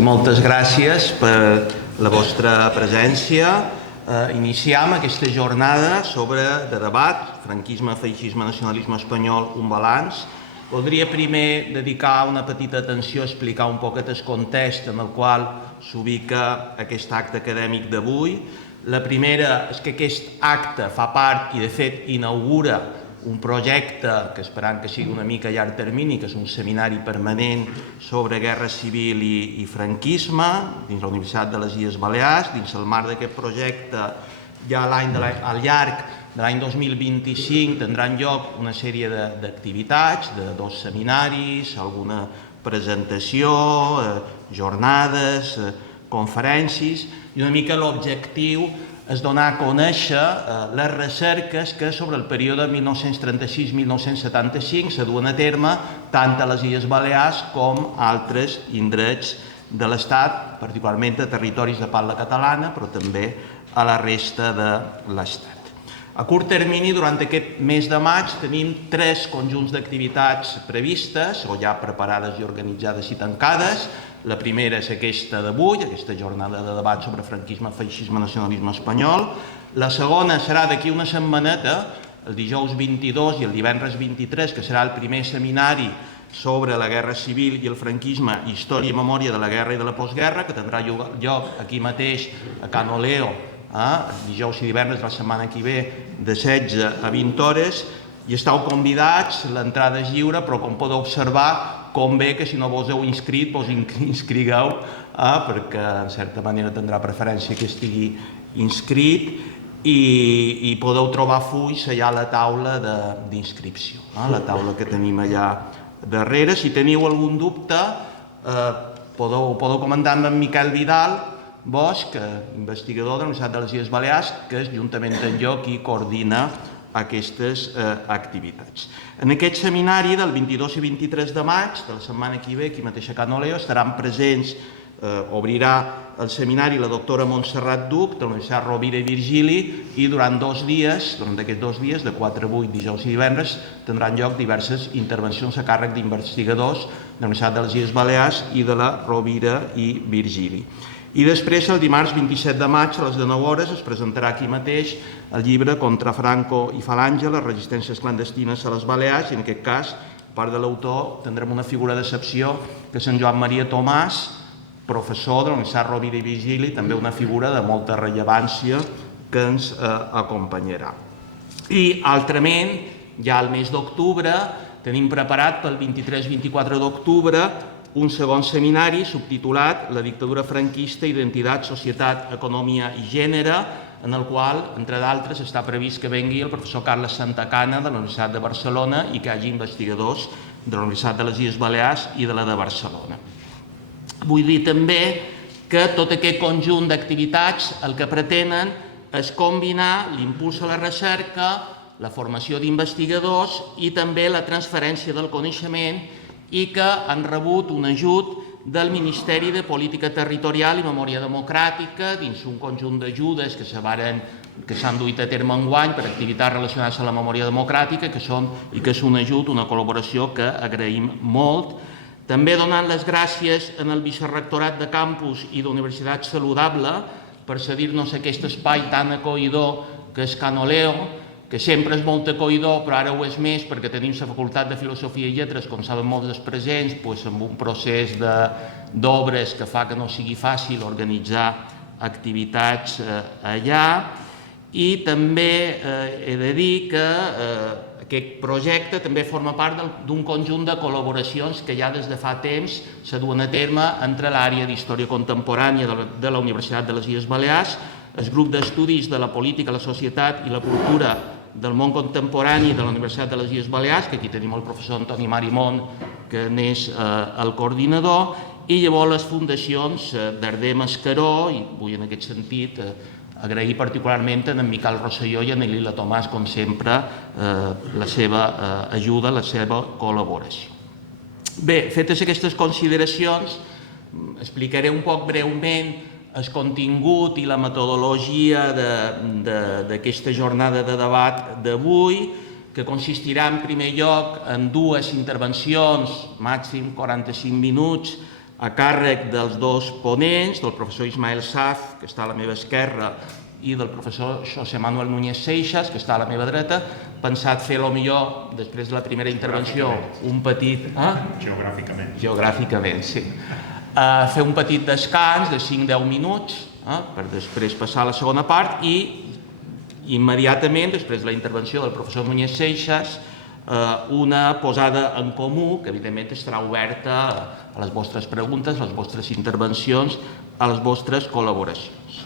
i moltes gràcies per la vostra presència. Iniciem aquesta jornada de debat, franquisme, feixisme, nacionalisme espanyol, un balanç. Voldria primer dedicar una petita atenció a explicar un poquet el context en el qual s'ubica aquest acte acadèmic d'avui. La primera és que aquest acte fa part i de fet inaugura un projecte que esperam que sigui una mica a llarg termini, que és un seminari permanent sobre guerra civil i franquisme dins la Universitat de les Illes Balears. Dins el marc d'aquest projecte, ja al llarg de l'any 2025 tindran lloc una sèrie d'activitats, de 2 seminaris, alguna presentació, jornades, conferències, i una mica l'objectiu és donar a conèixer les recerques que sobre el període 1936-1975 se duen a terme tant a les Illes Balears com a altres indrets de l'Estat, particularment a territoris de parla catalana, però també a la resta de l'Estat. A curt termini, durant aquest mes de maig, tenim 3 conjunts d'activitats previstes, o ja preparades i organitzades i tancades. La primera és aquesta d'avui, aquesta jornada de debat sobre franquisme, feixisme, nacionalisme espanyol. La segona serà d'aquí una setmaneta, el dijous 22 i el divendres 23, que serà el primer seminari sobre la guerra civil i el franquisme, història i memòria de la guerra i de la postguerra, que tindrà lloc aquí mateix a Can Oleo, dijous i divendres de la setmana que ve, de 16 a 20 hores, i estàu convidats, l'entrada és lliure, però com podeu observar, convé que si no vos heu inscrit, vos inscrigueu, perquè en certa manera tindrà preferència que estigui inscrit, i podeu trobar fulls allà a la taula d'inscripció, la taula que tenim allà darrere. Si teniu algun dubte, podeu comentar amb en Miquel Vidal Bosch, investigador de la Universitat de les Illes Balears, que és juntament amb jo qui coordina aquestes activitats. En aquest seminari del 22 i 23 de maig, de la setmana que ve, aquí mateix a Can Oleo, estaran presents, obrirà el seminari la doctora Montserrat Duc, de la Universitat Rovira i Virgili, i durant aquests 2 dies, de 4 a 8, dijous i divendres, tindran lloc diverses intervencions a càrrec d'investigadors de la Universitat de les Illes Balears i de la Rovira i Virgili. I després, el dimarts 27 de maig, a les 19 hores, es presentarà aquí mateix el llibre Contra Franco i Falange, les resistències clandestines a les Balears, i en aquest cas, a part de l'autor, tindrem una figura d'excepció, que és en Joan Maria Tomàs, professor de la Universitat Rovira i Virgili, també una figura de molta rellevància que ens acompanyarà. I, altrament, ja al mes d'octubre, tenim preparat pel 23-24 d'octubre un segon seminari subtitulat La dictadura franquista, identitat, societat, economia i gènere, en el qual, entre d'altres, està previst que vengui el professor Carles Santacana de la Universitat de Barcelona i que hi hagi investigadors de la Universitat de les Illes Balears i de la de Barcelona. Vull dir també que tot aquest conjunt d'activitats el que pretenen és combinar l'impuls a la recerca, la formació d'investigadors i també la transferència del coneixement, i que han rebut un ajut del Ministeri de Política Territorial i Memòria Democràtica dins un conjunt d'ajudes que s'han duit a terme enguany per activitats relacionades amb la memòria democràtica i que és un ajut, una col·laboració que agraïm molt. També donant les gràcies al Vicerrectorat de Campus i d'Universitat Saludable per cedir-nos aquest espai tan acollidor que és Can Oleo, que sempre és molt acollidor, però ara ho és més perquè tenim la Facultat de Filosofia i Lletres, com saben molts dels presents, amb un procés d'obres que fa que no sigui fàcil organitzar activitats allà. I també he de dir que aquest projecte també forma part d'un conjunt de col·laboracions que ja des de fa temps se duen a terme entre l'àrea d'Història Contemporània de la Universitat de les Illes Balears, el grup d'estudis de la política, la societat i la cultura del món contemporani de la Universitat de les Illes Balears, que aquí tenim el professor Antoni Marimón, que n'és el coordinador, i llavors les fundacions d'Arder Mascaró, i vull en aquest sentit agrair particularment a en Miquel Rosselló i a en Lila Tomàs, com sempre, la seva ajuda, la seva col·laboració. Bé, fetes aquestes consideracions, explicaré un poc breument el contingut i la metodologia d'aquesta jornada de debat d'avui, que consistirà en primer lloc en 2 intervencions, màxim 45 minuts, a càrrec dels dos ponents, del professor Ismael Saz, que està a la meva esquerra, i del professor José Manuel Núñez Seixas, que està a la meva dreta, pensat fer millor, després de la primera intervenció, un petit... Geogràficament. Geogràficament, sí. Fer un petit descans de 5-10 minuts, per després passar a la segona part, i immediatament, després de la intervenció del professor Núñez Seixas, una posada en comú, que evidentment estarà oberta a les vostres preguntes, a les vostres intervencions, a les vostres col·laboracions.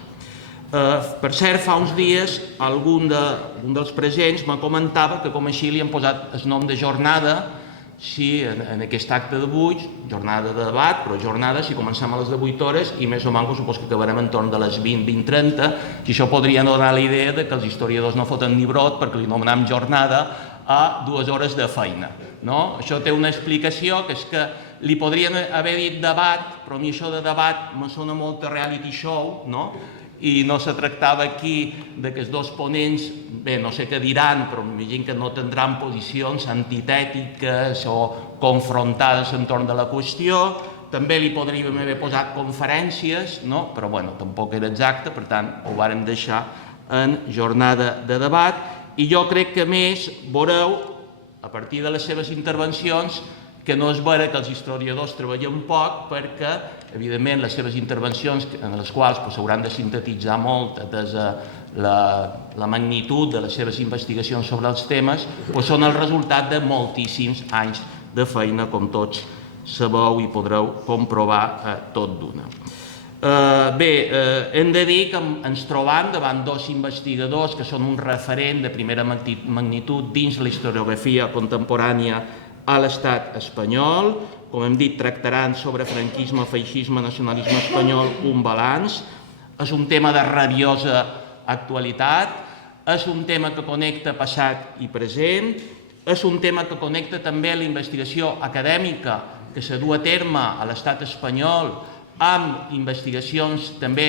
Per cert, fa uns dies un dels presents me comentava que com així li han posat el nom de jornada, si en aquest acte d'avui, jornada de debat, però jornada, si comencem a les 8 hores i més o menys supos que acabarem entorn de les 20-20:30, i això podria donar la idea de que els historiadors no foten ni brot perquè li nomenam jornada a 2 hores de feina. Això té una explicació, que és que li podrien haver dit debat, però a mi això de debat me sona molt a reality show, i no se tractava aquí que els dos ponents, bé, no sé què diran, però m'imagino que no tindran posicions antitètiques o confrontades entorn de la qüestió. També li podríem haver posat conferències, però bueno, tampoc era exacte, per tant, ho vàrem deixar en jornada de debat. I jo crec que més veureu, a partir de les seves intervencions, que no és vera que els historiadors treballem poc, perquè, evidentment, les seves intervencions, en les quals s'hauran de sintetitzar molt des de la magnitud de les seves investigacions sobre els temes, són el resultat de moltíssims anys de feina, com tots sabeu i podreu comprovar tot d'una. Bé, hem de dir que ens trobam davant dos investigadors que són un referent de primera magnitud dins la historiografia contemporània a l'estat espanyol. Com hem dit, tractaran sobre franquisme, feixisme, nacionalisme espanyol, un balanç. És un tema de rabiosa actualitat, és un tema que connecta passat i present, és un tema que connecta també la investigació acadèmica que se du a terme a l'estat espanyol amb investigacions també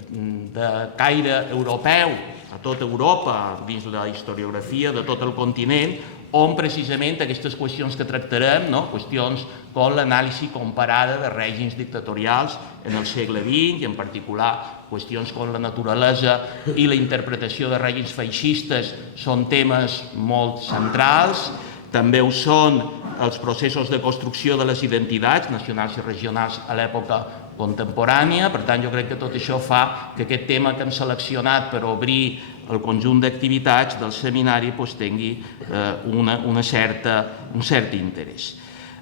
de caire europeu, a tota Europa, dins la historiografia de tot el continent, on precisament aquestes qüestions que tractarem, qüestions com l'anàlisi comparada de règims dictatorials en el segle XX, i en particular qüestions com la naturalesa i la interpretació de règims feixistes, són temes molt centrals. També ho són els processos de construcció de les identitats nacionals i regionals a l'època contemporània. Per tant, jo crec que tot això fa que aquest tema que hem seleccionat per obrir el conjunt d'activitats del seminari tingui un cert interès.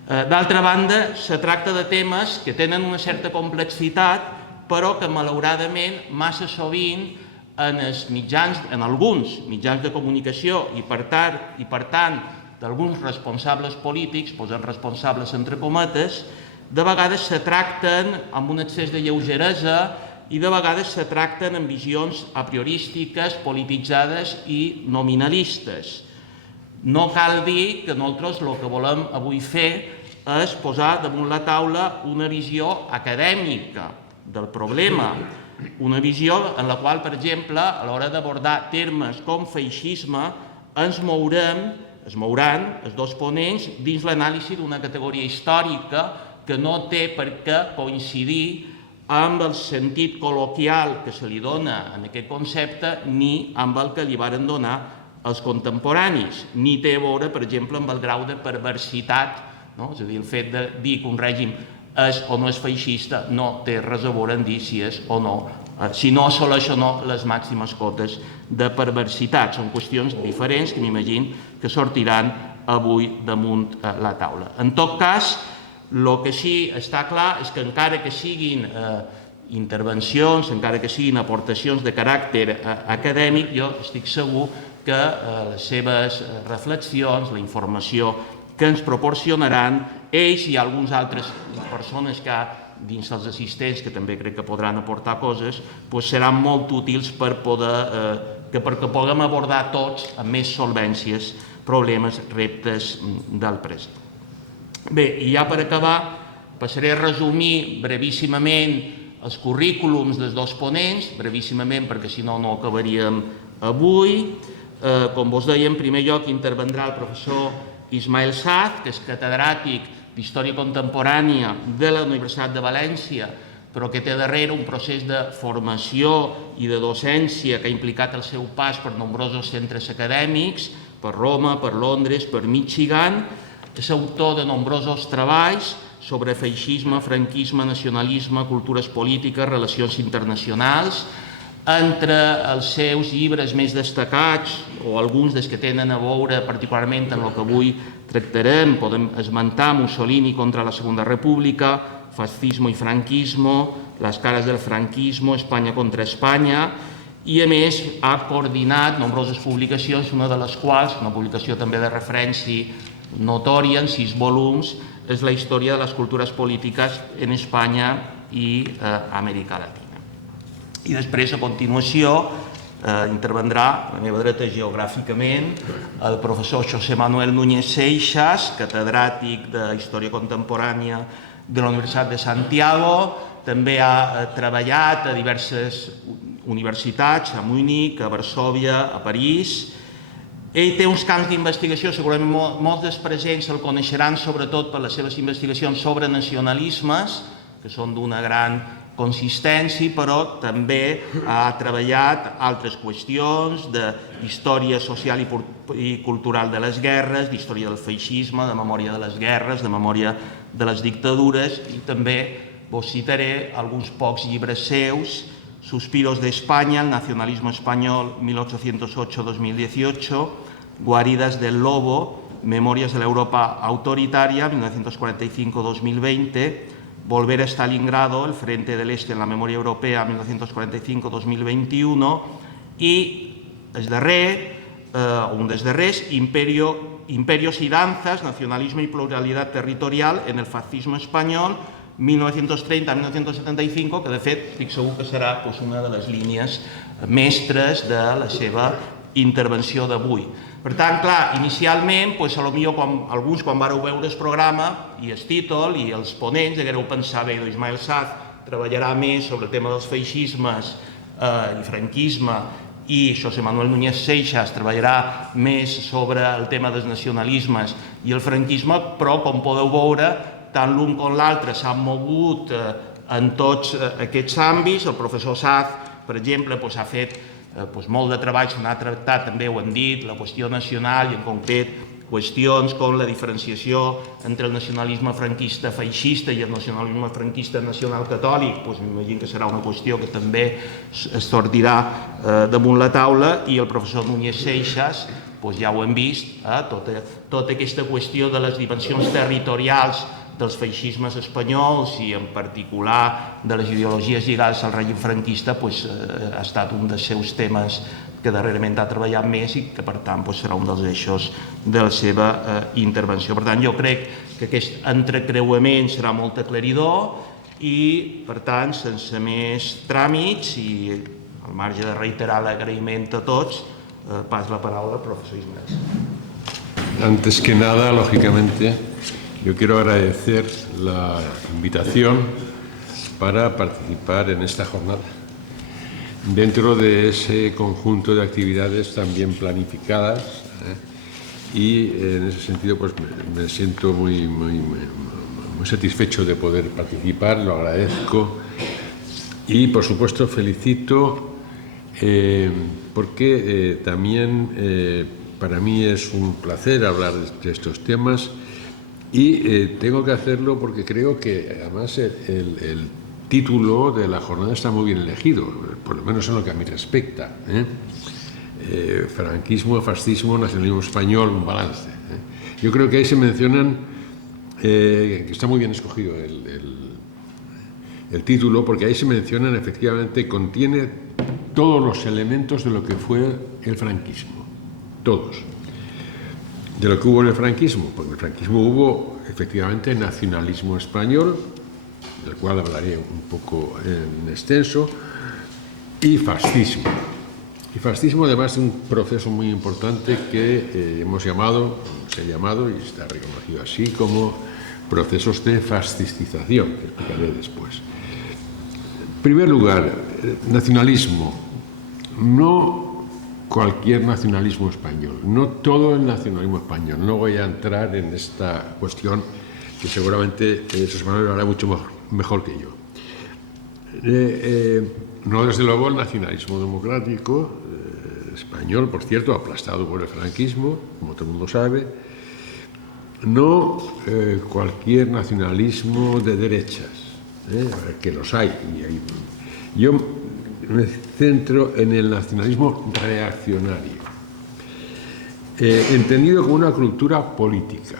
D'altra banda, se tracta de temes que tenen una certa complexitat, però que malauradament massa sovint en alguns mitjans de comunicació i per tant d'alguns responsables polítics, posem responsables entre cometes, de vegades se tracten amb un excés de lleugeresa i de vegades se tracten amb visions a priorístiques, polititzades i nominalistes. No cal dir que nosaltres el que volem avui fer és posar damunt la taula una visió acadèmica del problema, una visió en la qual, per exemple, a l'hora d'abordar termes com feixisme, es mouran els dos ponents dins l'anàlisi d'una categoria històrica que no té per què coincidir amb el sentit col·loquial que se li dona en aquest concepte ni amb el que li varen donar els contemporanis, ni té a veure, per exemple, amb el grau de perversitat, és a dir, el fet de dir que un règim és o no és feixista no té res a veure en dir si és o no, si no assoleix o no les màximes cotes de perversitat. Són qüestions diferents que m'imagino que sortiran avui damunt la taula. En tot cas, el que sí està clar és que encara que siguin intervencions, encara que siguin aportacions de caràcter acadèmic, jo estic segur que les seves reflexions, la informació que ens proporcionaran ells i algunes altres persones que dins els assistents, que també crec que podran aportar coses, seran molt útils perquè puguem abordar tots amb més solvències problemes, reptes del present. Bé, i ja per acabar, passaré a resumir brevíssimament els currículums dels dos ponents, brevíssimament perquè si no, no acabaríem avui. Com vos deia, en primer lloc intervendrà el professor Ismael Saz, que és catedràtic d'Història Contemporània de la Universitat de València, però que té darrere un procés de formació i de docència que ha implicat el seu pas per nombrosos centres acadèmics, per Roma, per Londres, per Michigan. És autor de nombrosos treballs sobre feixisme, franquisme, nacionalisme, cultures polítiques, relacions internacionals. Entre els seus llibres més destacats, o alguns dels que tenen a veure particularment en el que avui tractarem, podem esmentar Mussolini contra la Segunda República, Fascismo y Franquismo, Las caras del franquismo, Espanya contra Espanya, i a més ha coordinat nombroses publicacions, una de les quals, una publicació també de referència notòria en 6 volums, és la història de les cultures polítiques en Espanya i Amèrica Latina. I després, a continuació, intervendrà a la meva dreta geogràficament el professor José Manuel Núñez Seixas, catedràtic de Història Contemporània de la Universitat de Santiago. També ha treballat a diverses universitats, a Múnich, a Varsòvia, a París. Ell té uns camps d'investigació, segurament molts dels presents el coneixeran sobretot per les seves investigacions sobre nacionalismes, que són d'una gran consistència, però també ha treballat altres qüestions d'història social i cultural de les guerres, d'història del feixisme, de memòria de les guerres, de memòria de les dictadures, i també vos citaré alguns pocs llibres seus: Suspiros de España, el nacionalismo español 1808-2018, Guaridas del Lobo, Memorias de la Europa autoritaria 1945-2020, Volver a Stalingrado, el Frente del Este en la Memoria Europea 1945-2021, i el darrer, un dels darrers, Imperios y danzas, nacionalismo y pluralidad territorial en el fascismo español 1930-1975, que de fet estic segur que serà una de les línies mestres de la seva intervenció d'avui. Per tant, clar, inicialment, potser alguns quan vareu veure el programa i el títol i els ponents haguereu pensat, bé, Ismael Saz treballarà més sobre el tema dels feixismes i franquisme, i José Manuel Núñez Seixas treballarà més sobre el tema dels nacionalismes i el franquisme, però, com podeu veure, tant l'un com l'altre s'han mogut en tots aquests àmbits. El professor Saz, per exemple, ha fet molt de treball, se n'ha tractat, també ho hem dit, la qüestió nacional i en concret qüestions com la diferenciació entre el nacionalisme franquista feixista i el nacionalisme franquista nacional catòlic. M'imagino que serà una qüestió que també es sortirà damunt la taula, i el professor Núñez Seixas, ja ho hem vist, tota aquesta qüestió de les dimensions territorials dels feixismes espanyols i en particular de les ideologies lligades al règim franquista ha estat un dels seus temes que darrerament ha treballat més i que per tant serà un dels eixos de la seva intervenció. Per tant, jo crec que aquest entrecreuament serà molt aclaridor i per tant, sense més tràmits i al marge de reiterar l'agraïment a tots, pas la palabra al profesor Ismael. Antes que nada, lógicamente, yo quiero agradecer la invitación para participar en esta jornada, dentro de ese conjunto de actividades también planificadas, y en ese sentido me siento muy satisfecho de poder participar, lo agradezco y por supuesto felicito porque también para mí es un placer hablar de estos temas. Y tengo que hacerlo porque creo que además el título de la jornada está muy bien elegido, por lo menos en lo que a mí respecta. Franquismo, fascismo, nacionalismo español, un balance. Yo creo que ahí se mencionan, que está muy bien escogido el título, porque ahí se mencionan efectivamente, contiene todos los elementos de lo que fue el franquismo, todos. De lo que hubo en el franquismo, porque en el franquismo hubo efectivamente nacionalismo español, del cual hablaré un poco en extenso, y fascismo. Y fascismo además de un proceso muy importante que se ha llamado y está reconocido así como procesos de fascistización, que explicaré después. En primer lugar, nacionalismo. No cualquier nacionalismo español, no todo el nacionalismo español. No voy a entrar en esta cuestión que seguramente José Manuel lo hará mucho mejor que yo. No, desde luego, el nacionalismo democrático español, por cierto, aplastado por el franquismo, como todo el mundo sabe, no cualquier nacionalismo de derechas, que los hay. Yo me centro en el nacionalismo reaccionario, entendido como una cultura política,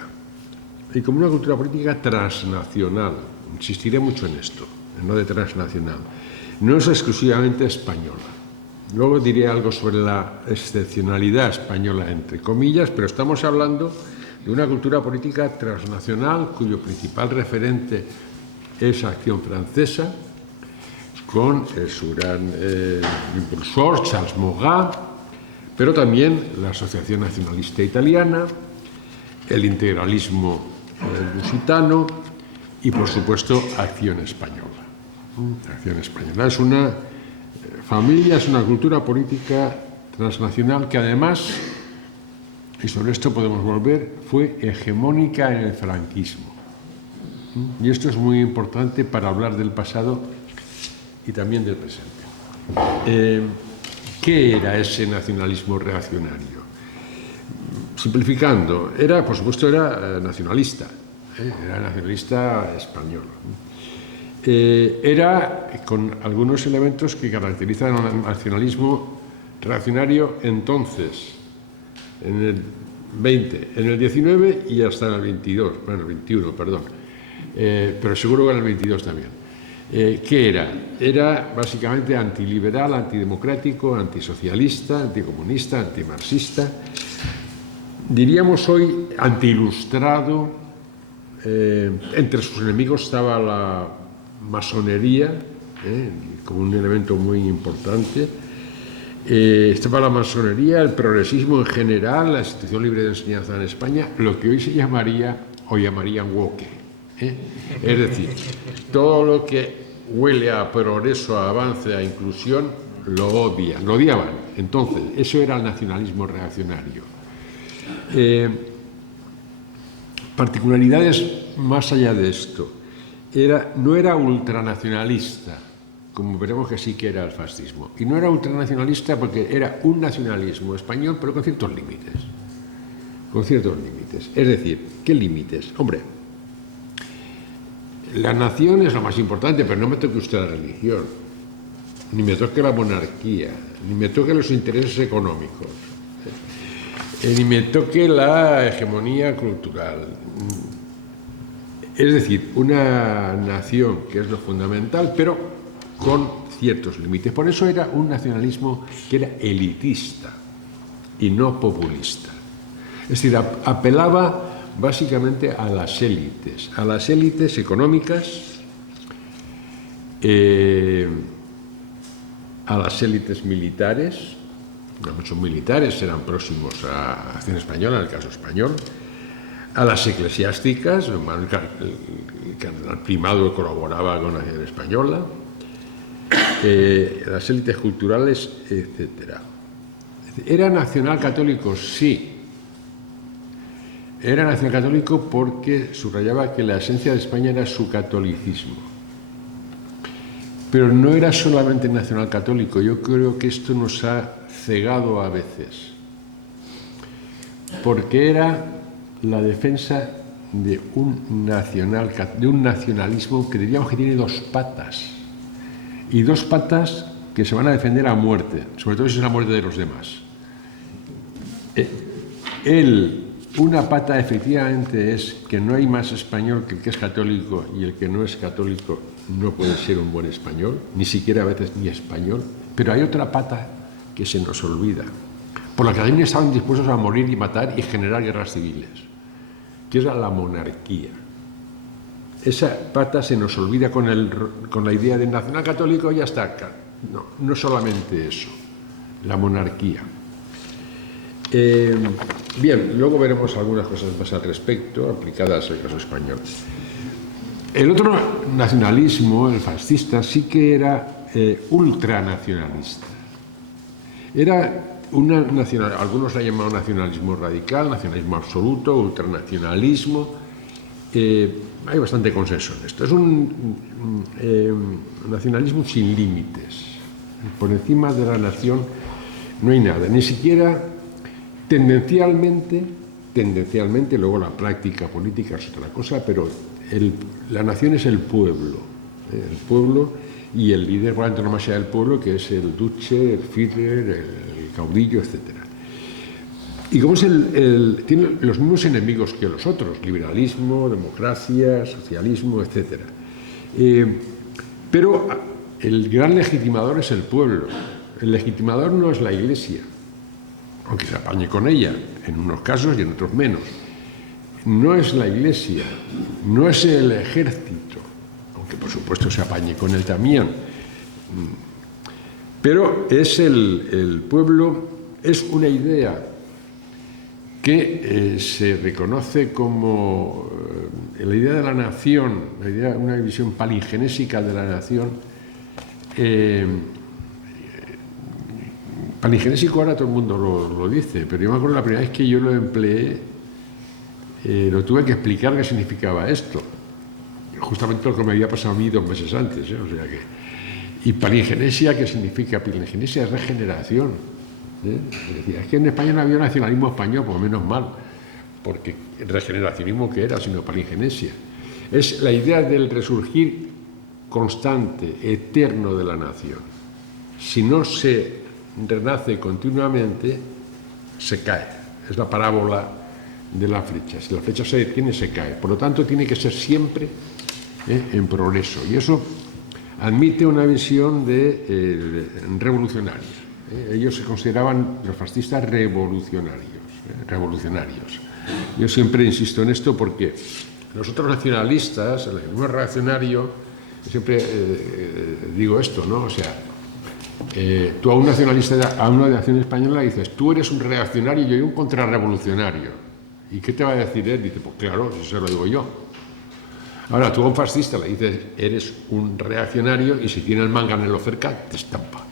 y como una cultura política transnacional. Insistiré mucho en esto, no de transnacional. No es exclusivamente española. Luego diré algo sobre la excepcionalidad española, entre comillas, pero estamos hablando de una cultura política transnacional cuyo principal referente es Acción Francesa, con su gran impulsor, Charles Maurras, pero también la Asociación Nacionalista Italiana, el integralismo lusitano y, por supuesto, Acción Española. Acción Española es una familia, es una cultura política transnacional que además, y sobre esto podemos volver, fue hegemónica en el franquismo. Y esto es muy importante para hablar del pasado y también del presente. ¿Qué era ese nacionalismo reaccionario? Simplificando, por supuesto, era nacionalista español. Era con algunos elementos que caracterizan al nacionalismo reaccionario entonces, en el 20, en el 19 y hasta en el 22, bueno, el 21, perdón, pero seguro que en el 22 también. ¿Qué era? Era básicamente antiliberal, antidemocrático, antisocialista, anticomunista, antimarxista, diríamos hoy antiilustrado. Entre sus enemigos estaba la masonería, como un elemento muy importante. Estaba la masonería, el progresismo en general, la institución libre de enseñanza en España, lo que hoy se llamaría o llamarían woke. Es decir, todo lo que huele a progreso, a avance, a inclusión, lo odiaban. Entonces, eso era el nacionalismo reaccionario. Particularidades más allá de esto. No era ultranacionalista, como veremos que sí que era el fascismo. Y no era ultranacionalista porque era un nacionalismo español, pero con ciertos límites. Con ciertos límites. Es decir, ¿qué límites? Hombre, la nación es lo más importante, pero no me toque usted la religión, ni me toque la monarquía, ni me toque los intereses económicos, ni me toque la hegemonía cultural. Es decir, una nación que es lo fundamental, pero con ciertos límites. Por eso era un nacionalismo que era elitista y no populista. Es decir, apelaba básicamente a las élites económicas, a las élites militares. Muchos militares eran próximos a Acción Española, en el caso español, a las eclesiásticas, el cardenal Primado colaboraba con Acción Española, las élites culturales, etc. ¿Era nacional católico? Sí. Era nacional católico porque subrayaba que la esencia de España era su catolicismo. Pero no era solamente nacional católico. Yo creo que esto nos ha cegado a veces. Porque era la defensa de un nacionalismo que diríamos que tiene dos patas. Y dos patas que se van a defender a muerte, sobre todo si es la muerte de los demás. Una pata efectivamente es que no hay más español que el que es católico, y el que no es católico no puede ser un buen español, ni siquiera a veces ni español. Pero hay otra pata que se nos olvida, por la que también estaban dispuestos a morir y matar y generar guerras civiles, que era la monarquía. Esa pata se nos olvida con la idea del nacional católico y ya está. No solamente eso, la monarquía. Bien, luego veremos algunas cosas más al respecto, aplicadas al caso español. El otro nacionalismo, el fascista, sí que era ultranacionalista. Era algunos la llamaban nacionalismo radical, nacionalismo absoluto, ultranacionalismo. hay bastante consenso en esto. Es un nacionalismo sin límites. Por encima de la nación no hay nada, ni siquiera tendencialmente, luego la práctica política es otra cosa, pero la nación es el pueblo y el líder por antonomasia del pueblo, que es el duce, el Führer, el caudillo, etc. Y como tiene los mismos enemigos que los otros, liberalismo, democracia, socialismo, etc. Pero el gran legitimador es el pueblo. El legitimador no es la Iglesia, aunque se apañe con ella, en unos casos y en otros menos. No es la Iglesia, no es el ejército, aunque por supuesto se apañe con él también. Pero es el pueblo, es una idea que se reconoce como la idea de la nación, una visión palingenésica de la nación. Palingenésico ahora todo el mundo lo dice, pero yo me acuerdo la primera vez que yo lo empleé, lo tuve que explicar qué significaba esto. Justamente lo que me había pasado a mí 2 meses antes. Y palingenesia, ¿qué significa? Palingenesia es regeneración. Es que en España no había nacionalismo español, pues menos mal, porque el regeneracionismo que era, sino palingenesia. Es la idea del resurgir constante, eterno de la nación. Si no se renace continuamente, se cae. Es la parábola de la flecha. Si la flecha se detiene, se cae. Por lo tanto, tiene que ser siempre en progreso. Y eso admite una visión de revolucionaria. Ellos se consideraban, los fascistas, revolucionarios. Yo siempre insisto en esto porque los otros nacionalistas, el mismo reaccionario, siempre digo esto, ¿no? O sea, tú a un nacionalista, a una nación española dices, tú eres un reaccionario y yo un contrarrevolucionario. ¿Y qué te va a decir él? Dice, pues claro, eso se lo digo yo. Ahora, tú a un fascista le dices, eres un reaccionario, y si tiene el manganelo cerca, te estampa,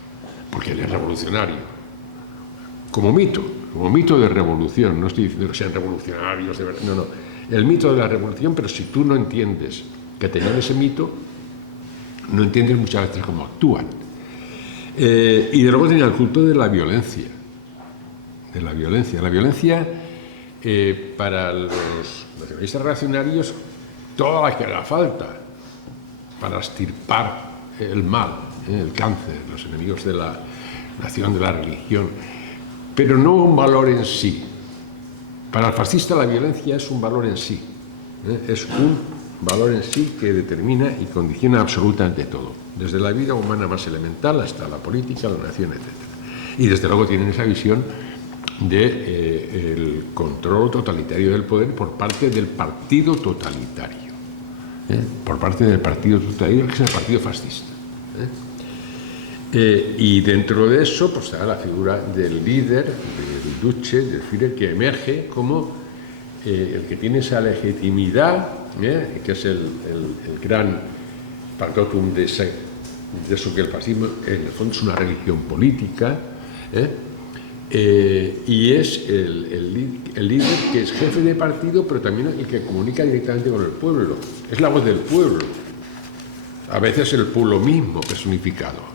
porque él es revolucionario. Como mito de revolución, no estoy diciendo que sean revolucionarios de verdad, no. El mito de la revolución, pero si tú no entiendes que tenían ese mito, no entiendes muchas veces cómo actúan. Y de luego tenía el culto de la violencia. La violencia, para los nacionalistas reaccionarios, toda la que haga falta para extirpar el mal, el cáncer, los enemigos de la nación, de la religión, pero no un valor en sí. Para el fascista la violencia es un valor en sí, es un valor en sí que determina y condiciona absolutamente todo, desde la vida humana más elemental hasta la política, la nación, etc. Y desde luego tienen esa visión del control totalitario del poder por parte del partido totalitario. Por parte del partido totalitario, que es el partido fascista. Y dentro de eso, pues está la figura del líder, del duce, del Führer, que emerge como el que tiene esa legitimidad, que es el gran factotum de eso que el fascismo, en el fondo, es una religión política, y es el líder que es jefe de partido, pero también el que comunica directamente con el pueblo. Es la voz del pueblo. A veces el pueblo mismo personificado,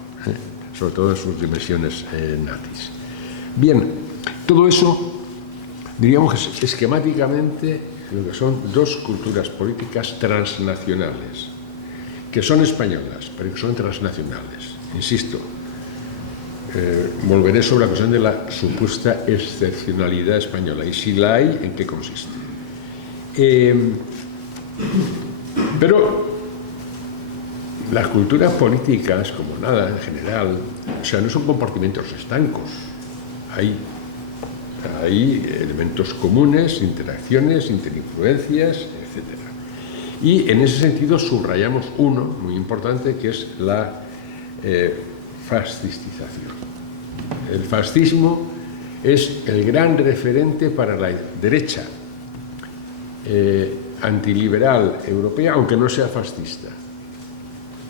sobre todo en sus dimensiones nazis. Bien, todo eso, diríamos que es esquemáticamente lo que son 2 culturas políticas transnacionales, que son españolas, pero que son transnacionales. Insisto, volveré sobre la cuestión de la supuesta excepcionalidad española, y si la hay, ¿en qué consiste? Pero las culturas políticas, como nada en general, o sea, no son comportamientos estancos. Hay elementos comunes, interacciones, interinfluencias, etc. Y en ese sentido subrayamos uno muy importante, que es la fascistización. El fascismo es el gran referente para la derecha antiliberal europea, aunque no sea fascista.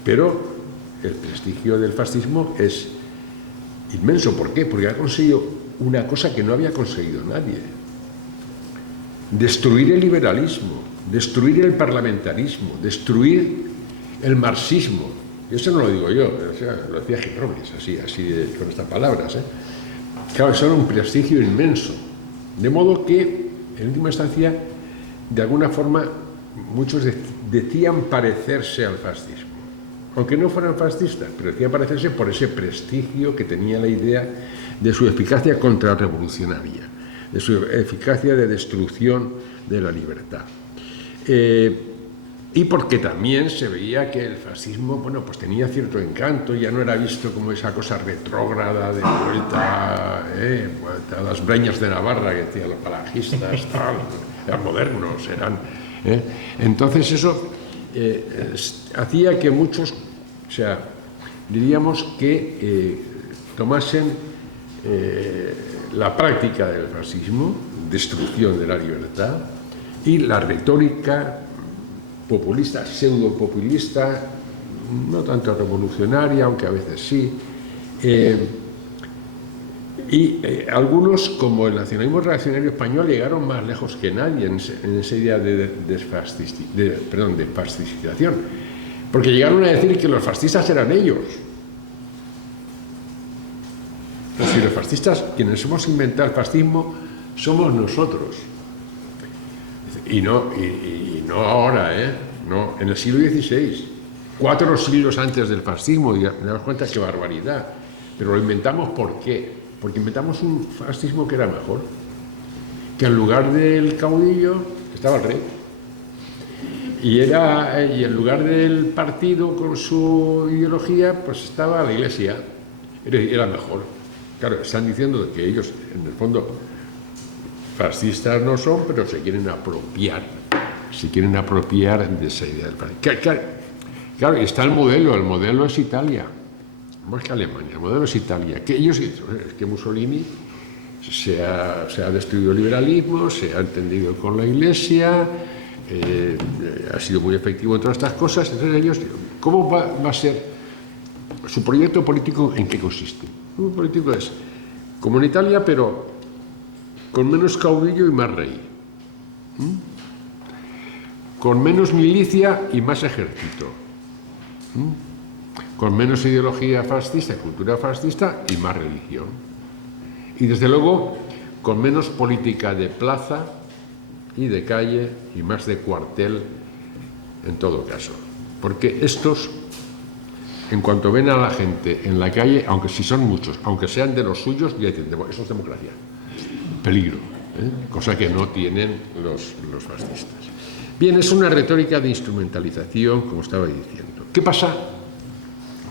Pero el prestigio del fascismo es inmenso. ¿Por qué? Porque ha conseguido una cosa que no había conseguido nadie: destruir el liberalismo. destruir el parlamentarismo, destruir el marxismo. Y eso no lo digo yo, o sea, lo decía Gil Robles, con estas palabras. Claro, eso era un prestigio inmenso. De modo que, en última instancia, de alguna forma, muchos decían parecerse al fascismo. Aunque no fueran fascistas, pero decían parecerse por ese prestigio que tenía la idea de su eficacia contrarrevolucionaria, de su eficacia de destrucción de la libertad. Y porque también se veía que el fascismo, bueno, pues tenía cierto encanto, ya no era visto como esa cosa retrógrada de vuelta a las breñas de Navarra que decían los falangistas, tal, eran modernos, eran... Entonces eso hacía que muchos, o sea, diríamos que tomasen la práctica del fascismo, destrucción de la libertad, y la retórica populista, pseudo-populista, no tanto revolucionaria, aunque a veces sí, algunos, como el nacionalismo reaccionario español, llegaron más lejos que nadie en esa idea de fascistización, porque llegaron a decir que los fascistas eran ellos. Es decir, los fascistas, quienes hemos inventado el fascismo, somos nosotros. Y no ahora, no, en el siglo XVI, 4 siglos antes del fascismo, y me das cuenta qué barbaridad. Pero lo inventamos, ¿por qué? Porque inventamos un fascismo que era mejor, que en lugar del caudillo estaba el rey. Y en lugar del partido con su ideología, pues estaba la iglesia. Era mejor. Claro, están diciendo que ellos, en el fondo, fascistas no son, pero se quieren apropiar de esa idea del fascismo. Claro, y está el modelo es Italia, más que Alemania, el modelo es Italia. Que ellos, es que Mussolini se ha destruido el liberalismo, se ha entendido con la Iglesia, ha sido muy efectivo en todas estas cosas. Entonces ellos, ¿cómo va a ser su proyecto político? ¿En qué consiste? Un político es como en Italia, pero con menos caudillo y más rey, con menos milicia y más ejército, con menos ideología fascista, cultura fascista y más religión, y desde luego con menos política de plaza y de calle y más de cuartel en todo caso, porque estos, en cuanto ven a la gente en la calle, aunque si son muchos, aunque sean de los suyos, ya dicen, eso es democracia. Peligro, cosa que no tienen los fascistas. Bien, es una retórica de instrumentalización, como estaba diciendo. ¿Qué pasa?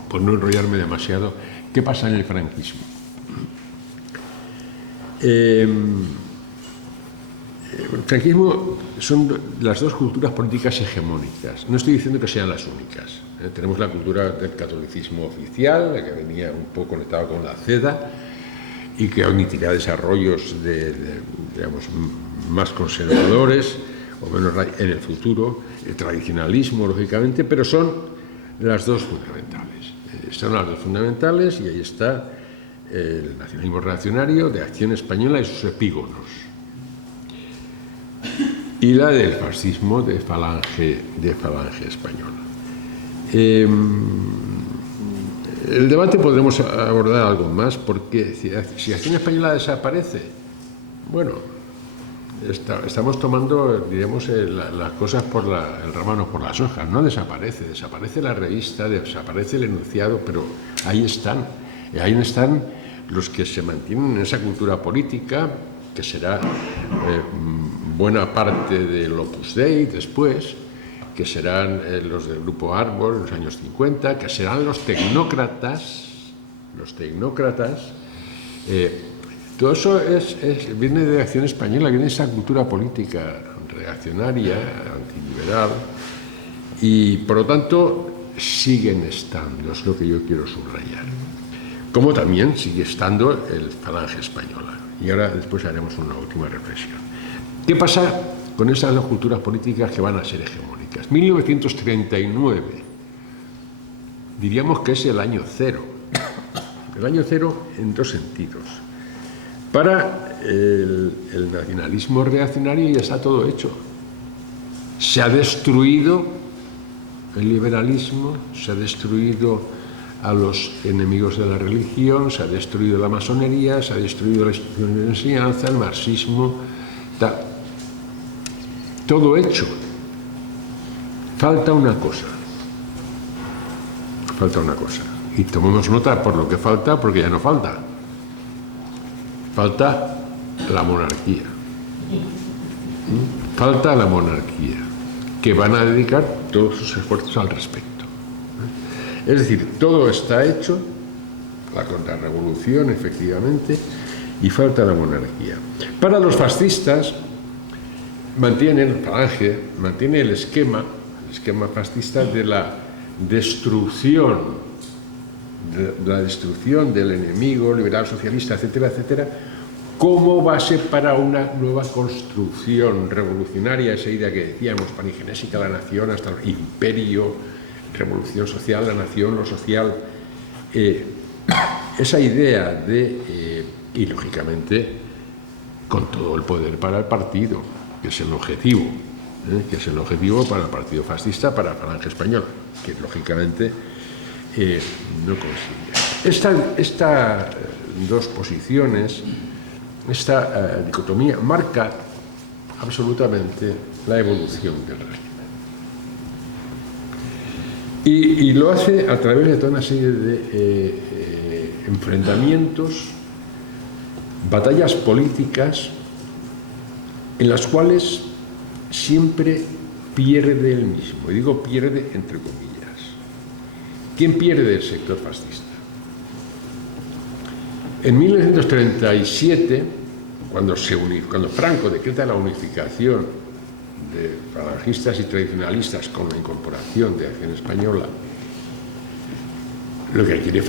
Por no enrollarme demasiado, ¿qué pasa en el franquismo? El franquismo son las dos culturas políticas hegemónicas. No estoy diciendo que sean las únicas. Tenemos la cultura del catolicismo oficial, la que venía un poco conectada con la CEDA, y que admitirá desarrollos digamos, más conservadores o menos en el futuro, el tradicionalismo, lógicamente, pero son las dos fundamentales. Son las dos fundamentales y ahí está el nacionalismo reaccionario de Acción Española y sus epígonos. Y la del fascismo de Falange Española. El debate podremos abordar algo más, porque si Acción Española desaparece, bueno, estamos tomando, diremos, las cosas por el rábano por las hojas. No desaparece la revista, desaparece el enunciado, pero ahí están los que se mantienen en esa cultura política, que será buena parte del Opus Dei después, que serán los del Grupo Árbol en los años 50, que serán los tecnócratas, todo eso viene de Acción Española, viene de esa cultura política reaccionaria, antiliberal, y por lo tanto siguen estando, es lo que yo quiero subrayar. Como también sigue estando el Falange Española. Y ahora después haremos una última reflexión. ¿Qué pasa con esas dos culturas políticas que van a ser hegemónicas? 1939, diríamos que es el año cero. El año cero en dos sentidos. Para el nacionalismo reaccionario ya está todo hecho. Se ha destruido el liberalismo, se ha destruido a los enemigos de la religión, se ha destruido la masonería, se ha destruido la institución de enseñanza, el marxismo, todo hecho. Falta una cosa. Y tomemos nota por lo que falta, porque ya no falta. Falta la monarquía. Falta la monarquía, que van a dedicar todos sus esfuerzos al respecto. Es decir, todo está hecho, la contrarrevolución, efectivamente, y falta la monarquía. Para los fascistas, Falange mantiene el esquema fascista de la destrucción del enemigo liberal, socialista, etcétera, etcétera, como base para una nueva construcción revolucionaria, esa idea que decíamos, panigenésica, la nación hasta el imperio, revolución social, la nación, lo social, esa idea y lógicamente con todo el poder para el partido, que es el objetivo, para el partido fascista, para la Falange Española, que lógicamente no consigue. Estas dos posiciones, esta dicotomía marca absolutamente la evolución del régimen. Y lo hace a través de toda una serie de enfrentamientos, batallas políticas, en las cuales siempre pierde el mismo. Y digo pierde entre comillas. ¿Quién pierde? El sector fascista. En 1937, cuando Franco decreta la unificación de falangistas y tradicionalistas con la incorporación de Acción Española, lo que quiere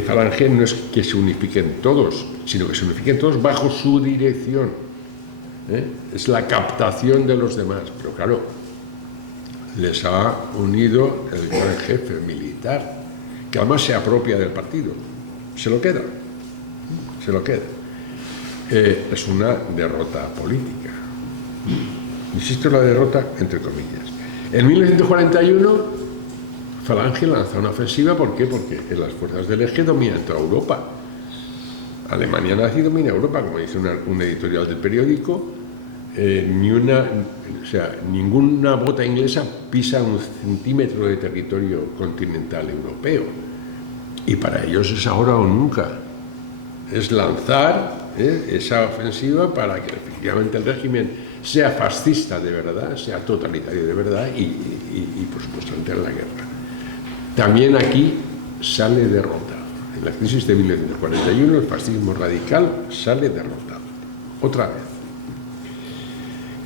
Falange no es que se unifiquen todos, sino que se unifiquen todos bajo su dirección. Es la captación de los demás, pero claro, les ha unido el gran jefe militar, que además se apropia del partido, se lo queda. Es una derrota política. Insisto, la derrota entre comillas. En 1941, Falange lanza una ofensiva. ¿Por qué? Porque las fuerzas del Eje dominan toda Europa. Alemania nazi domina Europa, como dice un editorial del periódico. Ninguna bota inglesa pisa un centímetro de territorio continental europeo. Y para ellos es ahora o nunca. Es lanzar esa ofensiva para que efectivamente el régimen sea fascista de verdad, sea totalitario de verdad y por supuesto entrar en la guerra. También aquí sale derrotado. En la crisis de 1941 el fascismo radical sale derrotado. Otra vez.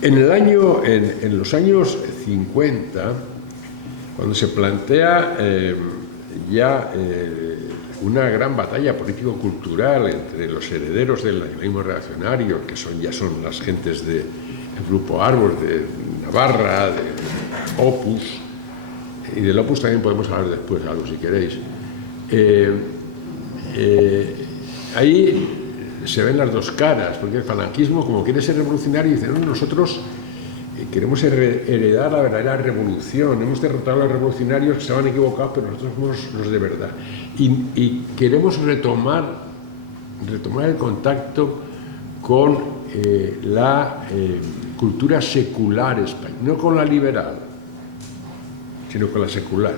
En los años 50, cuando se plantea una gran batalla político-cultural entre los herederos del nacionalismo reaccionario, que ya son las gentes del Grupo Árbol, de Navarra, de Opus, y del Opus también podemos hablar después, algo si queréis. Ahí se ven las dos caras, porque el falangismo, como quiere ser revolucionario, dice, no, nosotros queremos heredar la verdadera revolución, hemos derrotado a los revolucionarios que estaban equivocados, pero nosotros somos los de verdad. Y queremos retomar el contacto con la cultura secular española, no con la liberal, sino con la secular.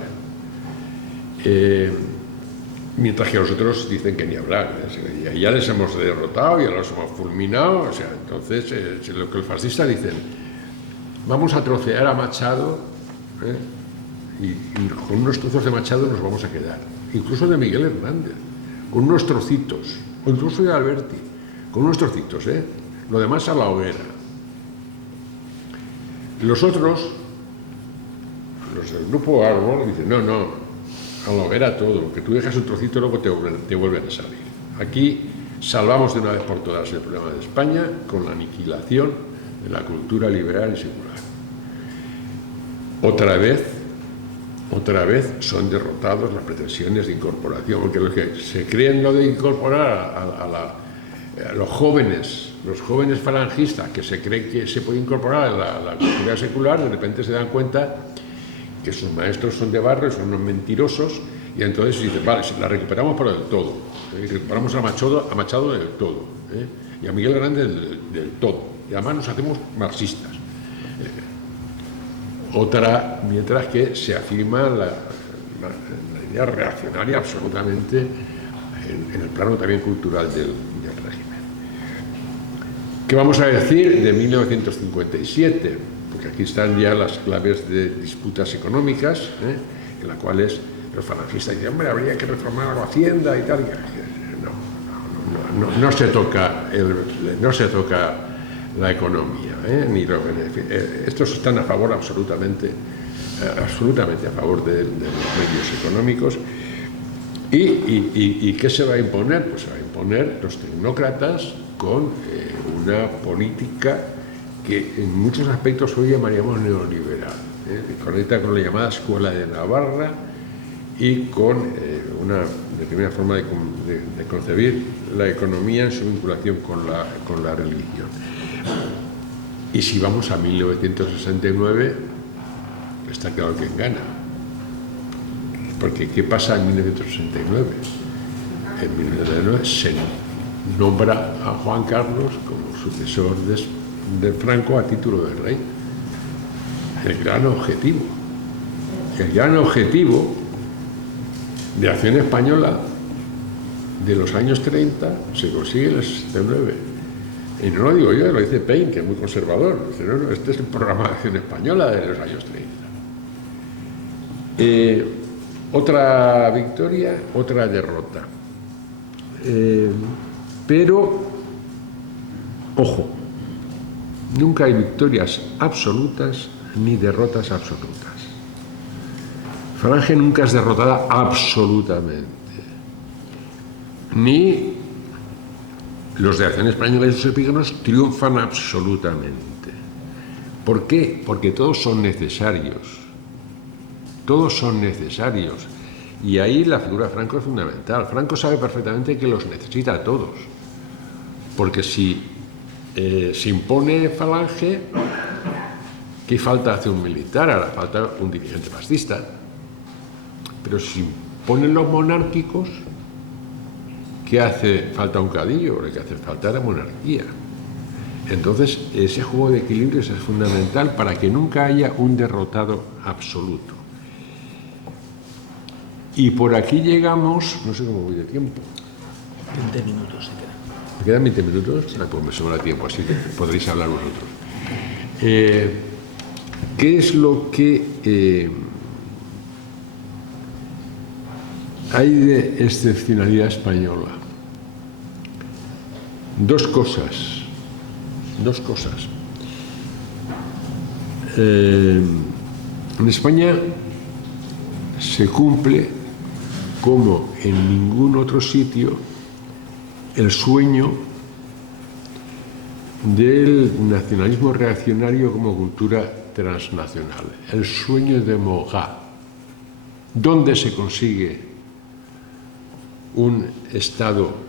Mientras que los otros dicen que ni hablar, ya les hemos derrotado, ya los hemos fulminado, entonces lo que los fascistas dicen, vamos a trocear a Machado, y con unos trozos de Machado nos vamos a quedar, incluso de Miguel Hernández, con unos trocitos, o incluso de Alberti, con unos trocitos, lo demás a la hoguera. Los otros, los del Grupo Árbol, dicen, no, a la hoguera todo, que tú dejas un trocito y luego te vuelven a salir. Aquí salvamos de una vez por todas el problema de España con la aniquilación de la cultura liberal y secular. Otra vez son derrotados las pretensiones de incorporación, porque los que se creen lo de incorporar a los jóvenes los jóvenes falangistas que se creen que se puede incorporar a la cultura secular, de repente se dan cuenta que sus maestros son de barrio, son unos mentirosos, y entonces dicen, vale, la recuperamos pero del todo, recuperamos a Machado del todo, y a Miguel Grande del todo, y además nos hacemos marxistas. Mientras que se afirma la idea reaccionaria absolutamente en el plano también cultural del régimen. ¿Qué vamos a decir de 1957? Porque aquí están ya las claves de disputas económicas, en las cuales los falangistas dicen, hombre, habría que reformar la hacienda y tal. No se toca la economía, ni los beneficios. Estos están a favor absolutamente a favor de los medios económicos. ¿Y qué se va a imponer? Pues se va a imponer los tecnócratas con una política que en muchos aspectos hoy llamaríamos neoliberal, que conecta con la llamada Escuela de Navarra y con una determinada forma de concebir la economía en su vinculación con la religión. Y si vamos a 1969, está claro quién gana. Porque ¿qué pasa en 1969? En 1969 se nombra a Juan Carlos como sucesor de Franco a título de rey. El gran objetivo de Acción Española de los años 30 se consigue en el 69. Y no lo digo yo, lo dice Paine, que es muy conservador. Dice, no, este es el programa de Acción Española de los años 30. Otra victoria, otra derrota. Pero, ojo, nunca hay victorias absolutas ni derrotas absolutas. Falange nunca es derrotada absolutamente. Ni los de Acción Española y sus epígonos triunfan absolutamente. ¿Por qué? Porque todos son necesarios. Todos son necesarios. Y ahí la figura de Franco es fundamental. Franco sabe perfectamente que los necesita a todos. Porque si se impone Falange, ¿qué falta hace un militar? Ahora falta un dirigente fascista. Pero si imponen los monárquicos, ¿qué hace falta un cadillo? Lo que hace falta es la monarquía. Entonces, ese juego de equilibrios es fundamental para que nunca haya un derrotado absoluto. Y por aquí llegamos, no sé cómo voy de tiempo. 20 minutos se quedan. ¿Me quedan 20 minutos? Ah, pues me sobra tiempo, así que podréis hablar vosotros. ¿Qué es lo que hay de excepcionalidad española? Dos cosas. En España se cumple, como en ningún otro sitio, el sueño del nacionalismo reaccionario como cultura transnacional, el sueño de Maurras. ¿Dónde se consigue un Estado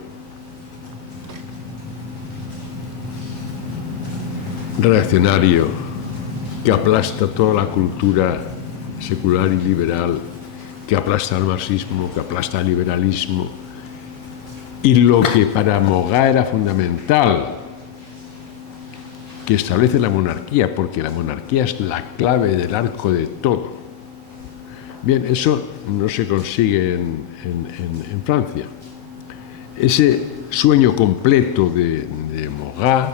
reaccionario que aplasta toda la cultura secular y liberal, que aplasta al marxismo, que aplasta al liberalismo? Y lo que para Maurras era fundamental, que establece la monarquía, porque la monarquía es la clave del arco de todo. Bien, eso no se consigue en Francia. Ese sueño completo de Maurras,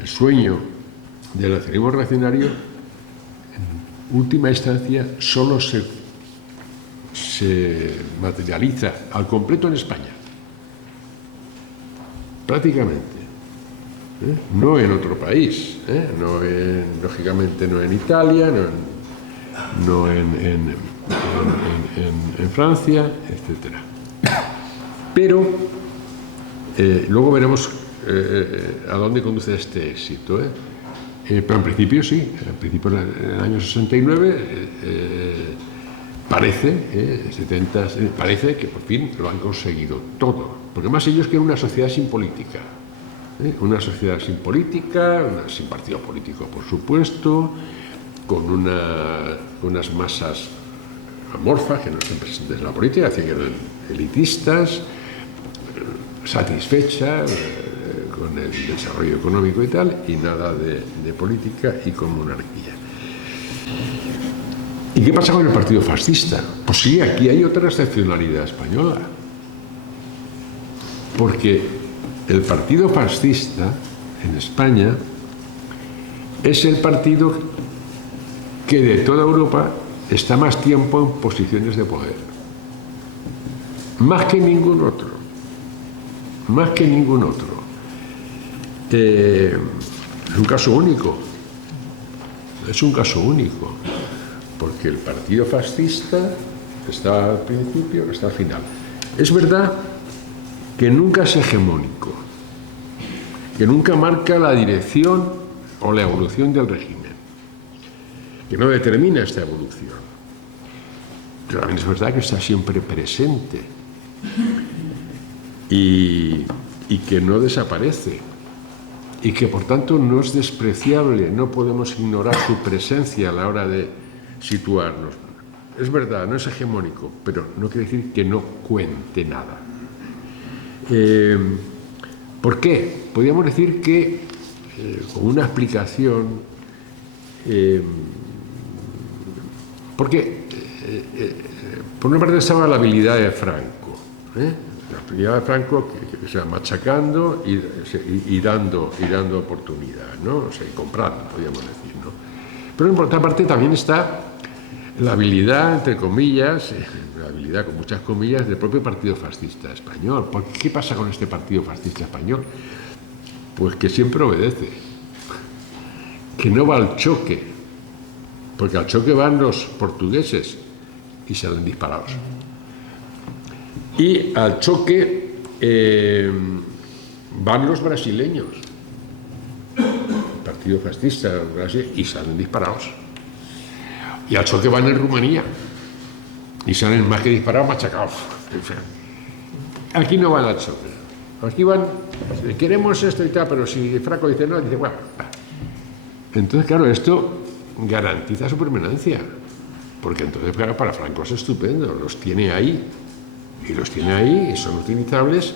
el sueño del nacionalismo reaccionario, en última instancia solo se materializa al completo en España. Prácticamente. No en otro país, lógicamente no en Italia, no en Francia, etc. Pero luego veremos a dónde conduce este éxito. Pero en principio sí, en principio en el año 69 parece que por fin lo han conseguido todo. Porque más ellos quieren una sociedad sin política. Una sociedad sin política, sin partido político, por supuesto, con unas masas amorfas que no están presentes en la política, que eran elitistas, satisfechas con el desarrollo económico y tal, y nada de política y con monarquía. ¿Y qué pasa con el partido fascista? Pues sí, aquí hay otra excepcionalidad española. Porque el partido fascista en España es el partido que de toda Europa está más tiempo en posiciones de poder. Más que ningún otro. Más que ningún otro. Es un caso único. Es un caso único. Porque el partido fascista está al principio, está al final. Es verdad que nunca es hegemónico, que nunca marca la dirección o la evolución del régimen, que no determina esta evolución. Pero también es verdad que está siempre presente y que no desaparece y que por tanto no es despreciable, no podemos ignorar su presencia a la hora de situarnos. Es verdad, no es hegemónico, pero no quiere decir que no cuente nada. ¿Por qué? Podríamos decir que, con una explicación, porque por una parte estaba la habilidad de Franco, la habilidad de Franco que se va machacando y dando oportunidad, ¿no? O sea, y comprando, podríamos decir, ¿no? Pero por otra parte también está la habilidad, entre comillas, la habilidad con muchas comillas, del propio partido fascista español. ¿Qué pasa con este partido fascista español? Pues que siempre obedece, que no va al choque, porque al choque van los portugueses y salen disparados. Y al choque van los brasileños, el partido fascista de Brasil, y salen disparados. Y al choque van en Rumanía y salen más que disparados, machacados. Aquí no van al choque. Aquí van, queremos esto y tal, pero si Franco dice no, dice bueno. Entonces, claro, esto garantiza su permanencia, porque entonces para Franco es estupendo, los tiene ahí, y son utilizables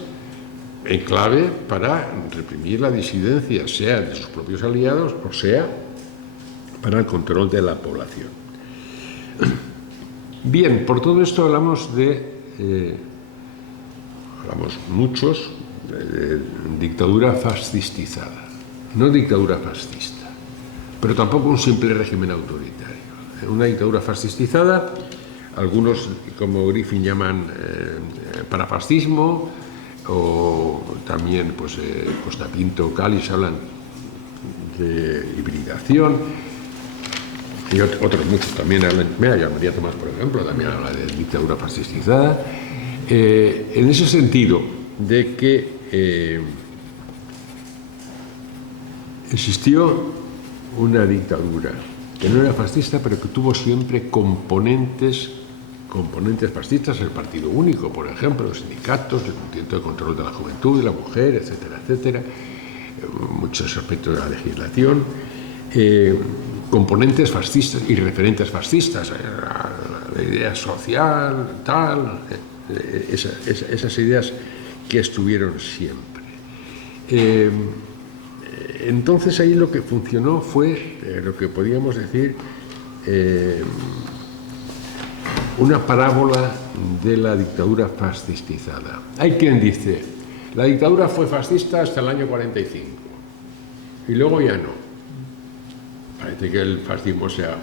en clave para reprimir la disidencia, sea de sus propios aliados o sea para el control de la población. Bien, por todo esto hablamos muchos de dictadura fascistizada, no dictadura fascista, pero tampoco un simple régimen autoritario. Una dictadura fascistizada, algunos como Griffin llaman parafascismo, o también pues Costa Pinto, Cáliz hablan de hibridación. Y otros muchos también hablan, María Tomás, por ejemplo, también habla de dictadura fascistizada, en ese sentido de que existió una dictadura que no era fascista, pero que tuvo siempre componentes fascistas, el Partido Único, por ejemplo, los sindicatos, el intento de control de la juventud, de la mujer, etcétera, etcétera, muchos aspectos de la legislación, componentes fascistas y referentes fascistas, la idea social, tal, esas ideas que estuvieron siempre. Entonces ahí lo que funcionó fue lo que podríamos decir una parábola de la dictadura fascistizada. Hay quien dice, la dictadura fue fascista hasta el año 45 y luego ya no. Parece que el fascismo se ha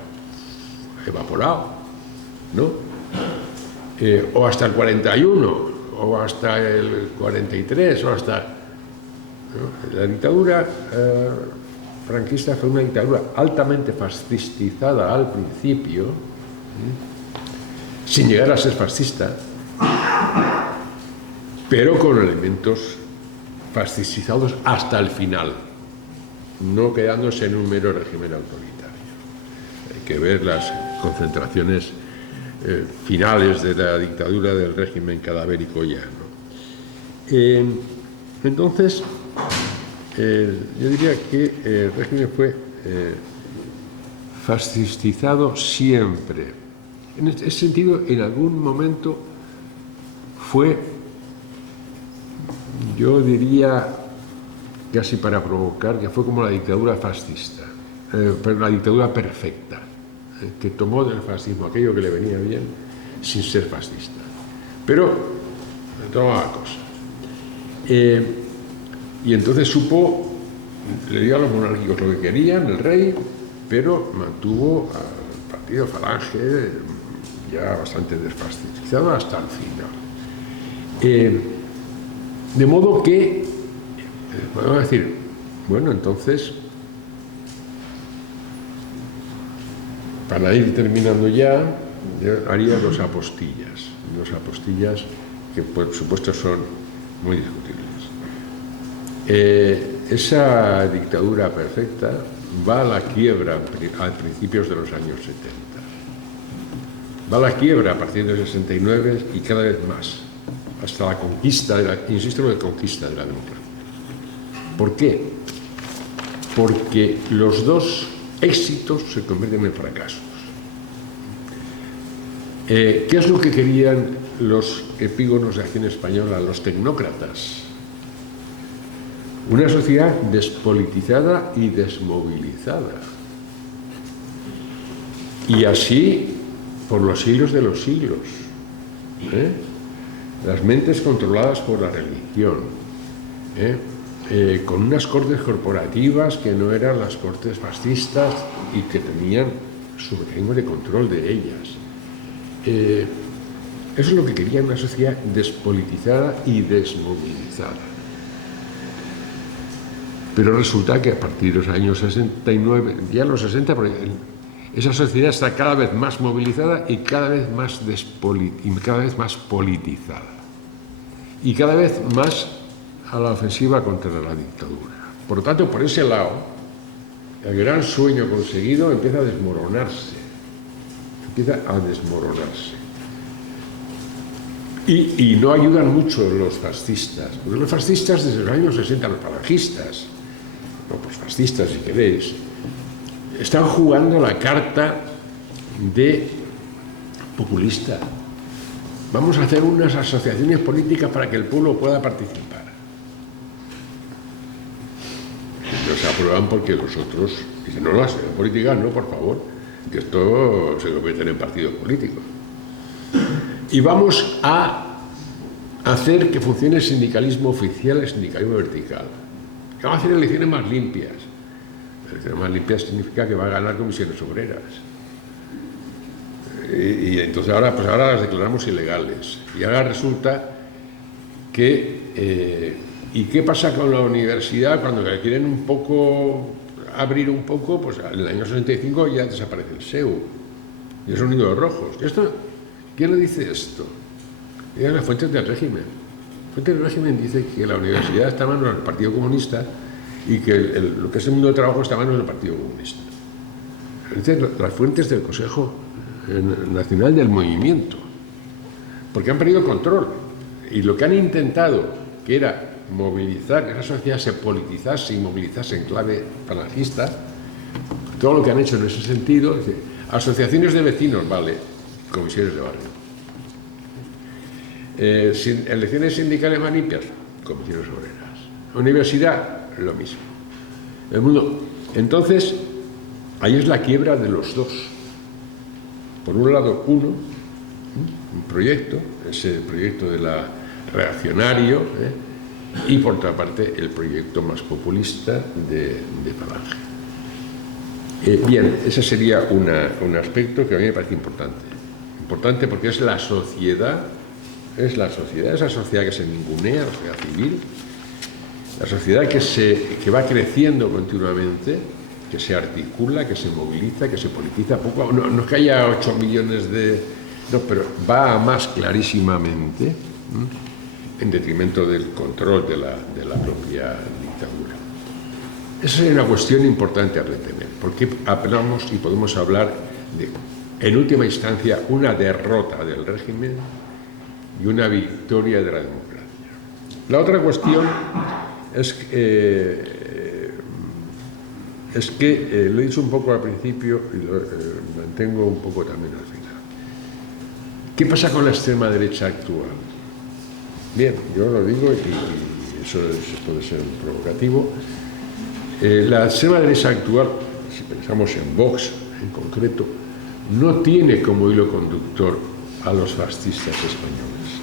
evaporado, ¿no? O hasta el 41, o hasta el 43, o hasta... ¿no? La dictadura franquista fue una dictadura altamente fascistizada al principio, sin llegar a ser fascista, pero con elementos fascistizados hasta el final, no quedándose en un mero régimen autoritario. Hay que ver las concentraciones finales de la dictadura del régimen cadavérico ya, ¿no? Entonces, yo diría que el régimen fue fascistizado siempre. En ese sentido, en algún momento fue, yo diría, casi para provocar, que fue como la dictadura fascista, pero la dictadura perfecta, que tomó del fascismo aquello que le venía bien sin ser fascista. Pero tomaba cosas. Y entonces supo, le dio a los monárquicos lo que querían, el rey, pero mantuvo al partido Falange ya bastante desfascistizado hasta el final. De modo que, podemos decir, bueno, entonces, para ir terminando ya, yo haría dos apostillas que por supuesto son muy discutibles. Esa dictadura perfecta va a la quiebra a principios de los años 70. Va a la quiebra a partir del 69 y cada vez más, hasta la conquista, insisto en la conquista de la democracia. ¿Por qué? Porque los dos éxitos se convierten en fracasos. ¿Qué es lo que querían los epígonos de Acción Española, los tecnócratas? Una sociedad despolitizada y desmovilizada. Y así por los siglos de los siglos. Las mentes controladas por la religión. Con unas cortes corporativas que no eran las cortes fascistas y que tenían su mecanismo de control de ellas. Eso es lo que quería una sociedad despolitizada y desmovilizada. Pero resulta que a partir de los años 69, ya los 60, esa sociedad está cada vez más movilizada y cada vez más politizada. Y cada vez más a la ofensiva contra la dictadura. Por lo tanto, por ese lado, el gran sueño conseguido empieza a desmoronarse. Y no ayudan mucho los fascistas, porque los fascistas desde los años 60, los falangistas, no, pues fascistas si queréis, están jugando la carta de populista. Vamos a hacer unas asociaciones políticas para que el pueblo pueda participar. No se aprueban porque los otros dicen, no, la asociación política no, por favor, que esto se convierte en partidos políticos. Y vamos a hacer que funcione el sindicalismo oficial, el sindicalismo vertical. Vamos a hacer elecciones más limpias. Elecciones más limpias significa que va a ganar comisiones obreras. Y entonces ahora las declaramos ilegales. Y ahora resulta que... ¿y qué pasa con la universidad cuando la quieren un poco abrir un poco? Pues en el año 65 ya desaparece el SEU. Y son unidos rojos. ¿Quién le dice esto? Digan las fuentes del régimen. La fuente del régimen dice que la universidad está en manos del Partido Comunista y que lo que es el mundo del trabajo está en manos del Partido Comunista. Es decir, las fuentes del Consejo Nacional del Movimiento. Porque han perdido el control. Y lo que han intentado, que era movilizar, que esa sociedad se politizase y movilizase en clave falangista, todo lo que han hecho en ese sentido, es decir, asociaciones de vecinos, vale, comisiones de barrio. Elecciones sindicales más limpias, comisiones obreras. Universidad, lo mismo. El mundo. Entonces, ahí es la quiebra de los dos. Por un lado, un proyecto, ese proyecto de la reaccionario, y por otra parte, el proyecto más populista de Falange. Bien, ese sería un aspecto que a mí me parece importante. Importante porque es la sociedad, esa sociedad que se ningunea, la sociedad civil, la sociedad que va creciendo continuamente, que se articula, que se moviliza, que se politiza poco. No es que haya 8 millones de... No, pero va a más clarísimamente, en detrimento del control de la propia dictadura. Esa es una cuestión importante a retener, porque hablamos y podemos hablar de, en última instancia, una derrota del régimen y una victoria de la democracia. La otra cuestión es que lo he dicho un poco al principio y lo mantengo un poco también al final. ¿Qué pasa con la extrema derecha actual? Bien, yo lo digo y eso puede ser provocativo. La extrema derecha actual, si pensamos en Vox en concreto, no tiene como hilo conductor a los fascistas españoles.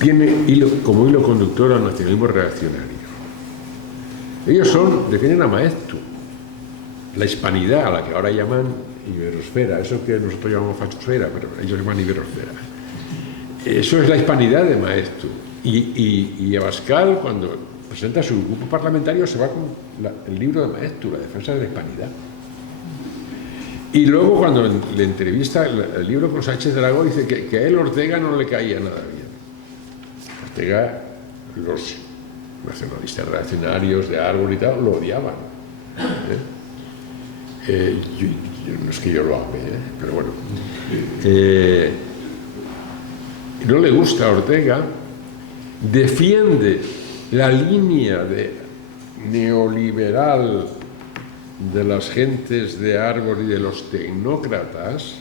Tiene como hilo conductor al nacionalismo reaccionario. Ellos defienden a Maeztu, la hispanidad, a la que ahora llaman iberosfera, eso que nosotros llamamos fachosfera, pero ellos llaman iberosfera. Eso es la hispanidad de Maeztu. Y Abascal, cuando presenta su grupo parlamentario, se va con el libro de Maeztu, la defensa de la hispanidad. Y luego, cuando le entrevista el libro con Sánchez Dragó, dice que a él Ortega no le caía nada bien. Ortega, los nacionalistas reaccionarios de Árbol y tal, lo odiaban. No es que yo lo ame, pero bueno. No le gusta a Ortega, defiende la línea neoliberal de las gentes de Árbol y de los tecnócratas,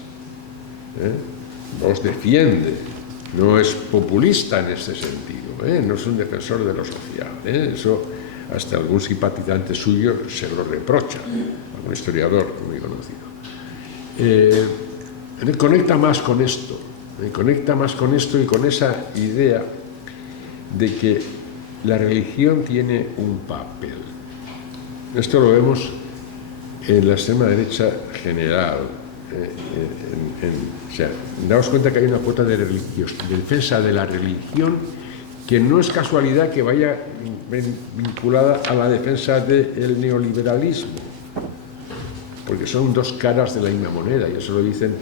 los defiende, no es populista en este sentido, no es un defensor de lo social, eso hasta algún simpatizante suyo se lo reprocha, algún historiador muy conocido. Conecta más con esto, y con esa idea de que la religión tiene un papel. Esto lo vemos en la extrema derecha general. O sea, daos cuenta que hay una cuota de defensa de la religión que no es casualidad que vaya vinculada a la defensa del neoliberalismo, porque son dos caras de la misma moneda, y eso lo dicen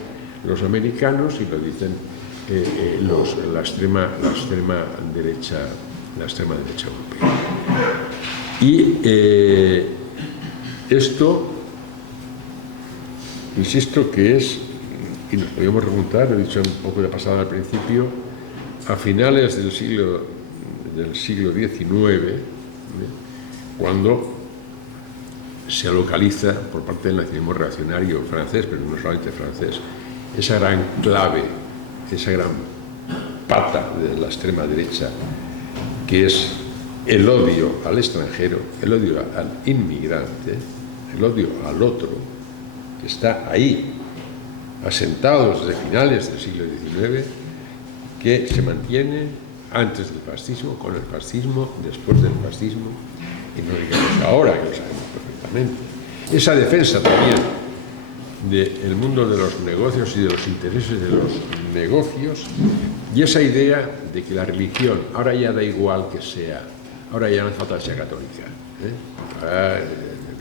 los americanos y lo dicen la extrema derecha europea. Y esto, insisto, que es, y nos podríamos preguntar, lo he dicho un poco de pasada al principio, a finales del siglo XIX, cuando se localiza por parte del nacionalismo reaccionario francés, pero no solamente francés, esa gran clave, esa gran pata de la extrema derecha, que es el odio al extranjero, el odio al inmigrante, el odio al otro, que está ahí, asentado desde finales del siglo XIX, que se mantiene antes del fascismo, con el fascismo, después del fascismo, y no digamos ahora, que lo sabemos perfectamente. Esa defensa también del mundo de los negocios y de los intereses de los negocios, y esa idea de que la religión ahora ya da igual que sea, ahora ya no hace falta que sea católica. Ahora,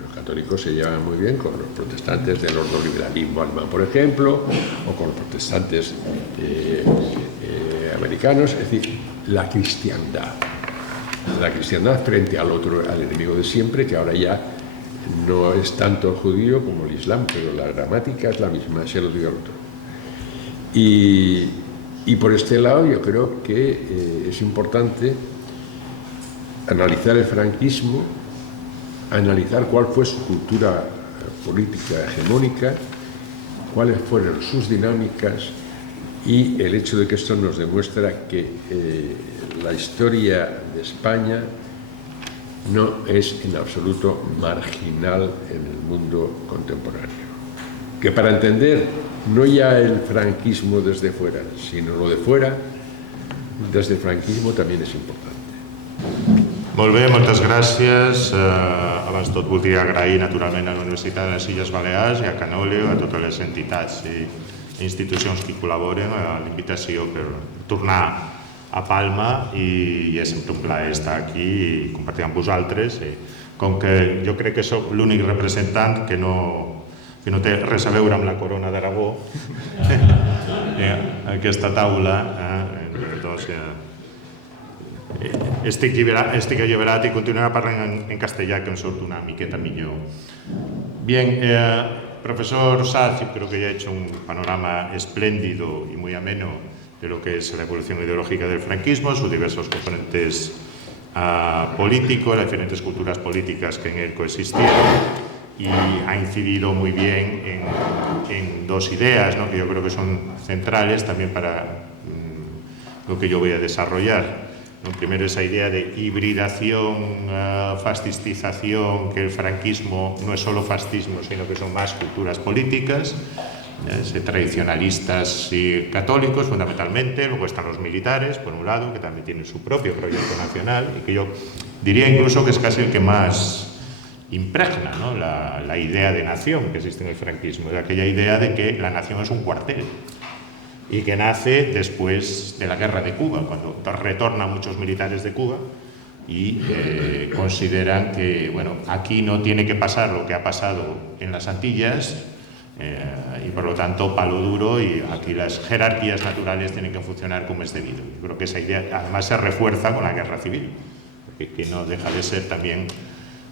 los católicos se llevan muy bien con los protestantes del ordoliberalismo alemán, por ejemplo, o con los protestantes americanos, es decir, la cristiandad frente al otro, al enemigo de siempre, que ahora ya no es tanto el judío como el islam, pero la gramática es la misma, se lo digo al otro. Y por este lado yo creo que es importante analizar el franquismo, analizar cuál fue su cultura política hegemónica, cuáles fueron sus dinámicas, y el hecho de que esto nos demuestra que la historia de España no es en absoluto marginal en el mundo contemporáneo. Que para entender no ya el franquismo desde fuera, sino lo de fuera, desde el franquismo també és important. Molt bé, moltes gràcies. Abans tot voldria agrair naturalment a la Universitat de les Illes Balears i a Canolio, a totes les entitats i institucions que col·laboren, a l'invitació per tornar a Palma, i és sempre un plaer estar aquí i compartir amb vosaltres. Com que jo crec que soc l'únic representant que no té res a veure amb la corona d'Aragó, aquesta taula, doncs estic alliberat i continuaré parlant en castellà, que em surt una miqueta millor. Bien, profesor Saz, yo creo que ya ha hecho un panorama espléndido y muy ameno de lo que es la evolución ideológica del franquismo, sus diversos componentes político, las diferentes culturas políticas que en él coexistieron, y ha incidido muy bien en dos ideas, ¿no?, que yo creo que son centrales también para lo que yo voy a desarrollar. ¿No? Primero, esa idea de hibridación, fascistización, que el franquismo no es solo fascismo, sino que son más culturas políticas, tradicionalistas y católicos fundamentalmente. Luego están los militares, por un lado, que también tienen su propio proyecto nacional, y que yo diría incluso que es casi el que más impregna, ¿no?, la idea de nación que existe en el franquismo, de aquella idea de que la nación es un cuartel y que nace después de la guerra de Cuba, cuando retornan muchos militares de Cuba y consideran que, bueno, aquí no tiene que pasar lo que ha pasado en las Antillas, y por lo tanto palo duro, y aquí las jerarquías naturales tienen que funcionar como es debido. Yo creo que esa idea además se refuerza con la guerra civil, que no deja de ser también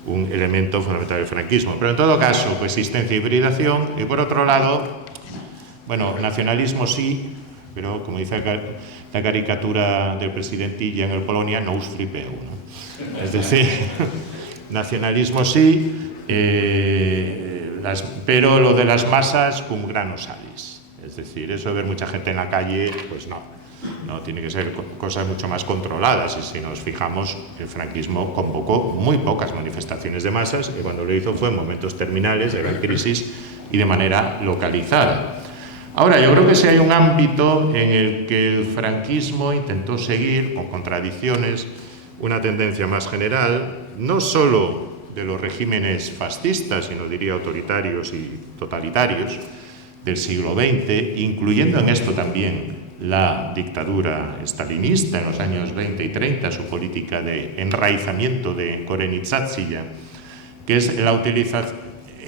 un elemento fundamental del franquismo. Pero en todo caso, coexistencia y hibridación. Y por otro lado, bueno, nacionalismo sí, pero como dice la caricatura del presidente Illa en el Polonia, no us flipeu, ¿no? Es decir, nacionalismo sí, pero lo de las masas cum grano salis. Es decir, eso de ver mucha gente en la calle, pues no, tiene que ser cosas mucho más controladas. Y si nos fijamos, el franquismo convocó muy pocas manifestaciones de masas, y cuando lo hizo fue en momentos terminales de gran crisis y de manera localizada. Ahora, yo creo que si hay un ámbito en el que el franquismo intentó seguir, con contradicciones, una tendencia más general, no solo de los regímenes fascistas, sino diría autoritarios y totalitarios del siglo XX, incluyendo en esto también la dictadura stalinista en los años 20 y 30, su política de enraizamiento de Korenitsatsiya, que es la utilización,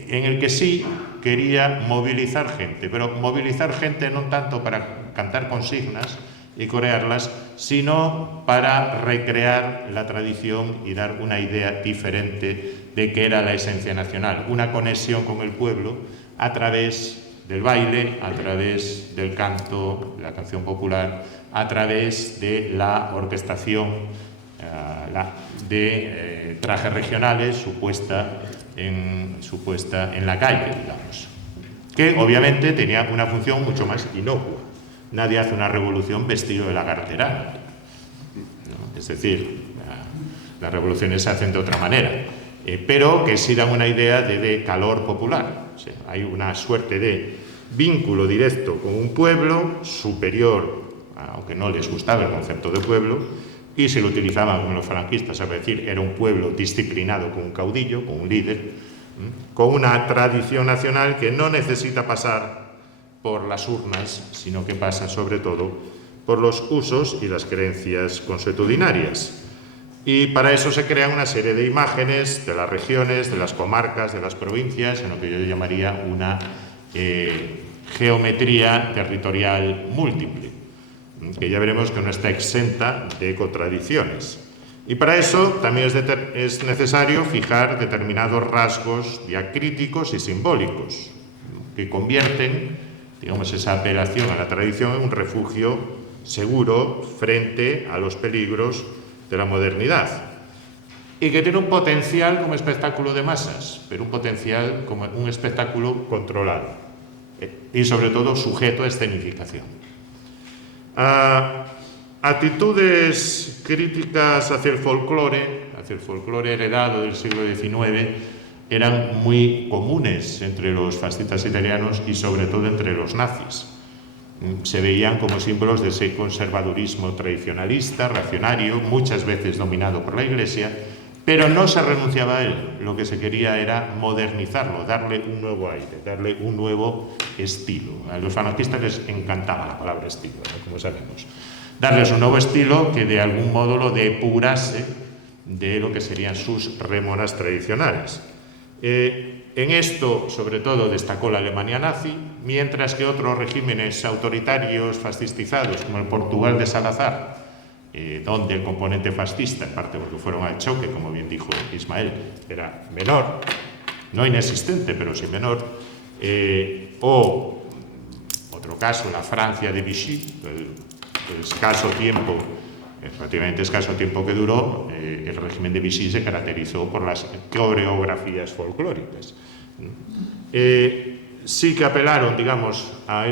en el que sí quería movilizar gente, pero movilizar gente no tanto para cantar consignas y corearlas, sino para recrear la tradición y dar una idea diferente de qué era la esencia nacional, una conexión con el pueblo a través del baile, a través del canto, la canción popular, a través de la orquestación de trajes regionales supuesta en la calle, digamos, que obviamente tenía una función mucho más inocua. Nadie hace una revolución vestido de lagarterana, ¿no? Es decir, las revoluciones se hacen de otra manera, pero que sí dan una idea de calor popular. O sea, hay una suerte de vínculo directo con un pueblo superior, aunque no les gustaba el concepto de pueblo, y se lo utilizaban como los franquistas, es decir, era un pueblo disciplinado con un caudillo, con un líder, con una tradición nacional que no necesita pasar por las urnas, sino que pasa sobre todo por los usos y las creencias consuetudinarias. Y para eso se crean una serie de imágenes de las regiones, de las comarcas, de las provincias, en lo que yo llamaría una geometría territorial múltiple, que ya veremos que no está exenta de contradicciones. Y para eso también es necesario fijar determinados rasgos diacríticos y simbólicos, que convierten, digamos, esa apelación a la tradición en un refugio seguro frente a los peligros de la modernidad, y que tiene un potencial como espectáculo de masas, pero un potencial como un espectáculo controlado y sobre todo sujeto a escenificación. Actitudes críticas hacia el folclore heredado del siglo XIX, eran muy comunes entre los fascistas italianos y sobre todo entre los nazis. Se veían como símbolos de ese conservadurismo tradicionalista, reaccionario, muchas veces dominado por la Iglesia, pero no se renunciaba a él. Lo que se quería era modernizarlo, darle un nuevo aire, darle un nuevo estilo. A los anarquistas les encantaba la palabra estilo, ¿no?, como sabemos. Darles un nuevo estilo que de algún modo lo depurase de lo que serían sus rémoras tradicionales. En esto, sobre todo, destacó la Alemania nazi, mientras que otros regímenes autoritarios fascistizados, como el Portugal de Salazar, donde el componente fascista, en parte porque fueron al choque, como bien dijo Ismael, era menor, no inexistente, pero sí menor, o otro caso, la Francia de Vichy, el escaso tiempo relativamente escaso tiempo que duró, el régimen de Vichy se caracterizó por las coreografías folclóricas. Sí que apelaron, digamos, a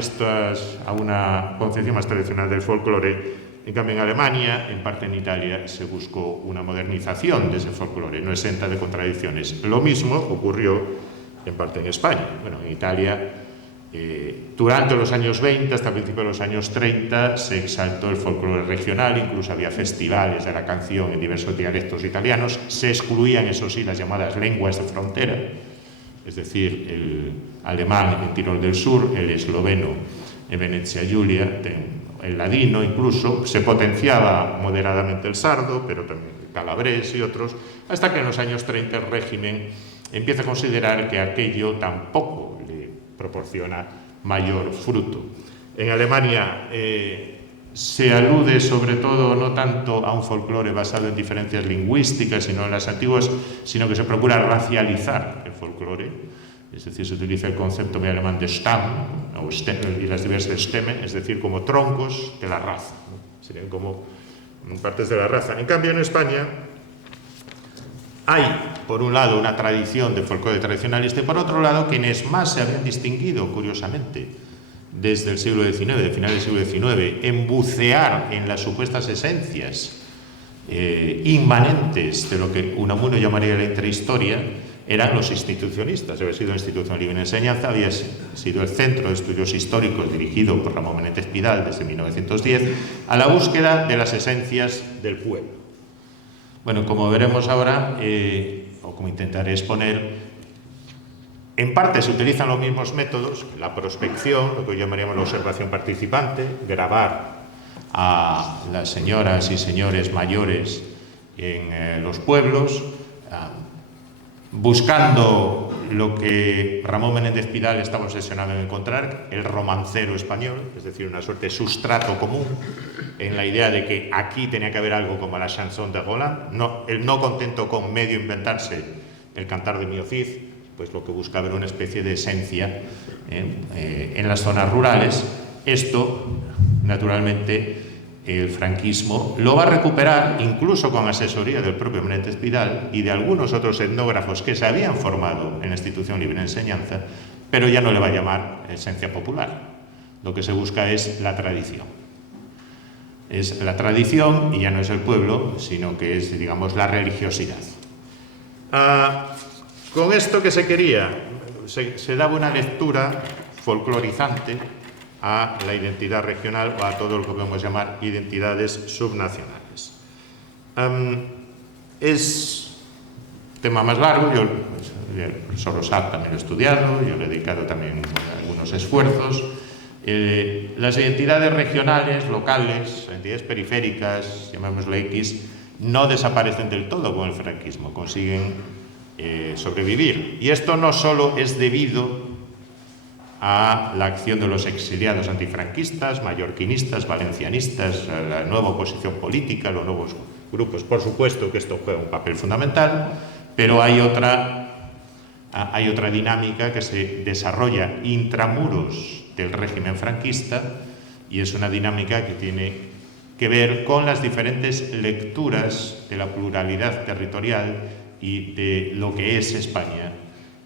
una concepción más tradicional del folclore. En cambio, en Alemania, en parte en Italia, se buscó una modernización de ese folclore, no exenta de contradicciones. Lo mismo ocurrió en parte en España. Bueno, en Italia, durante los años 20 hasta principios de los años 30, se exaltó el folclore regional, incluso había festivales de la canción en diversos dialectos italianos. Se excluían, eso sí, las llamadas lenguas de frontera, es decir, el alemán en Tirol del Sur, el esloveno en Venecia Giulia, el ladino incluso. Se potenciaba moderadamente el sardo, pero también el calabrés y otros, hasta que en los años 30 el régimen empieza a considerar que aquello tampoco le proporciona mayor fruto. En Alemania se alude sobre todo no tanto a un folclore basado en diferencias lingüísticas, sino en las antiguas, sino que se procura racializar el folclore, es decir, se utiliza el concepto muy alemán de Stamm y las diversas Stämme, es decir, como troncos de la raza, ¿no? Serían como partes de la raza. En cambio, en España hay, por un lado, una tradición de folclore tradicionalista y, por otro lado, quienes más se habían distinguido, curiosamente, desde el siglo XIX, de finales del siglo XIX, en bucear en las supuestas esencias inmanentes de lo que Unamuno llamaría la intrahistoria, eran los institucionistas. Había sido la Institución Libre de Enseñanza, había sido el Centro de Estudios Históricos dirigido por Ramón Menéndez Pidal desde 1910, a la búsqueda de las esencias del pueblo. Bueno, como veremos ahora, o como intentaré exponer, en parte se utilizan los mismos métodos, la prospección, lo que hoy llamaríamos la observación participante, grabar a las señoras y señores mayores en los pueblos, buscando lo que Ramón Menéndez Pidal estaba obsesionado en encontrar, el romancero español, es decir, una suerte de sustrato común, en la idea de que aquí tenía que haber algo como la chanson de Roland, el no contento con medio inventarse el cantar de Mio Cid, pues lo que buscaba era una especie de esencia en las zonas rurales. Esto, naturalmente, el franquismo lo va a recuperar, incluso con asesoría del propio Menéndez Pidal y de algunos otros etnógrafos que se habían formado en la Institución Libre de Enseñanza, pero ya no le va a llamar esencia popular. Lo que se busca es la tradición. Es la tradición, y ya no es el pueblo, sino que es, digamos, la religiosidad. Con esto que se quería, se daba una lectura folclorizante a la identidad regional o a todo lo que podemos llamar identidades subnacionales. Es tema más largo, el profesor Rosat también lo he estudiado, yo le he dedicado también algunos esfuerzos. Las identidades regionales, locales, entidades periféricas, llamémoslo X, no desaparecen del todo con el franquismo, consiguen sobrevivir. Y esto no solo es debido a la acción de los exiliados antifranquistas, mallorquinistas, valencianistas, a la nueva oposición política, los nuevos grupos. Por supuesto que esto juega un papel fundamental, pero hay otra dinámica que se desarrolla intramuros del régimen franquista, y es una dinámica que tiene que ver con las diferentes lecturas de la pluralidad territorial y de lo que es España,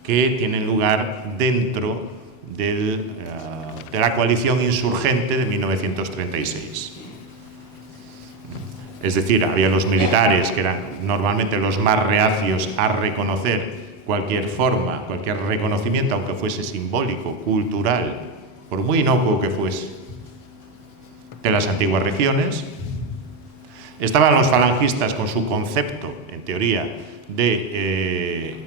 que tienen lugar dentro de la coalición insurgente de 1936. Es decir, había los militares que eran normalmente los más reacios a reconocer cualquier forma, cualquier reconocimiento, aunque fuese simbólico, cultural, por muy inocuo que fuese, de las antiguas regiones. Estaban los falangistas con su concepto, en teoría, de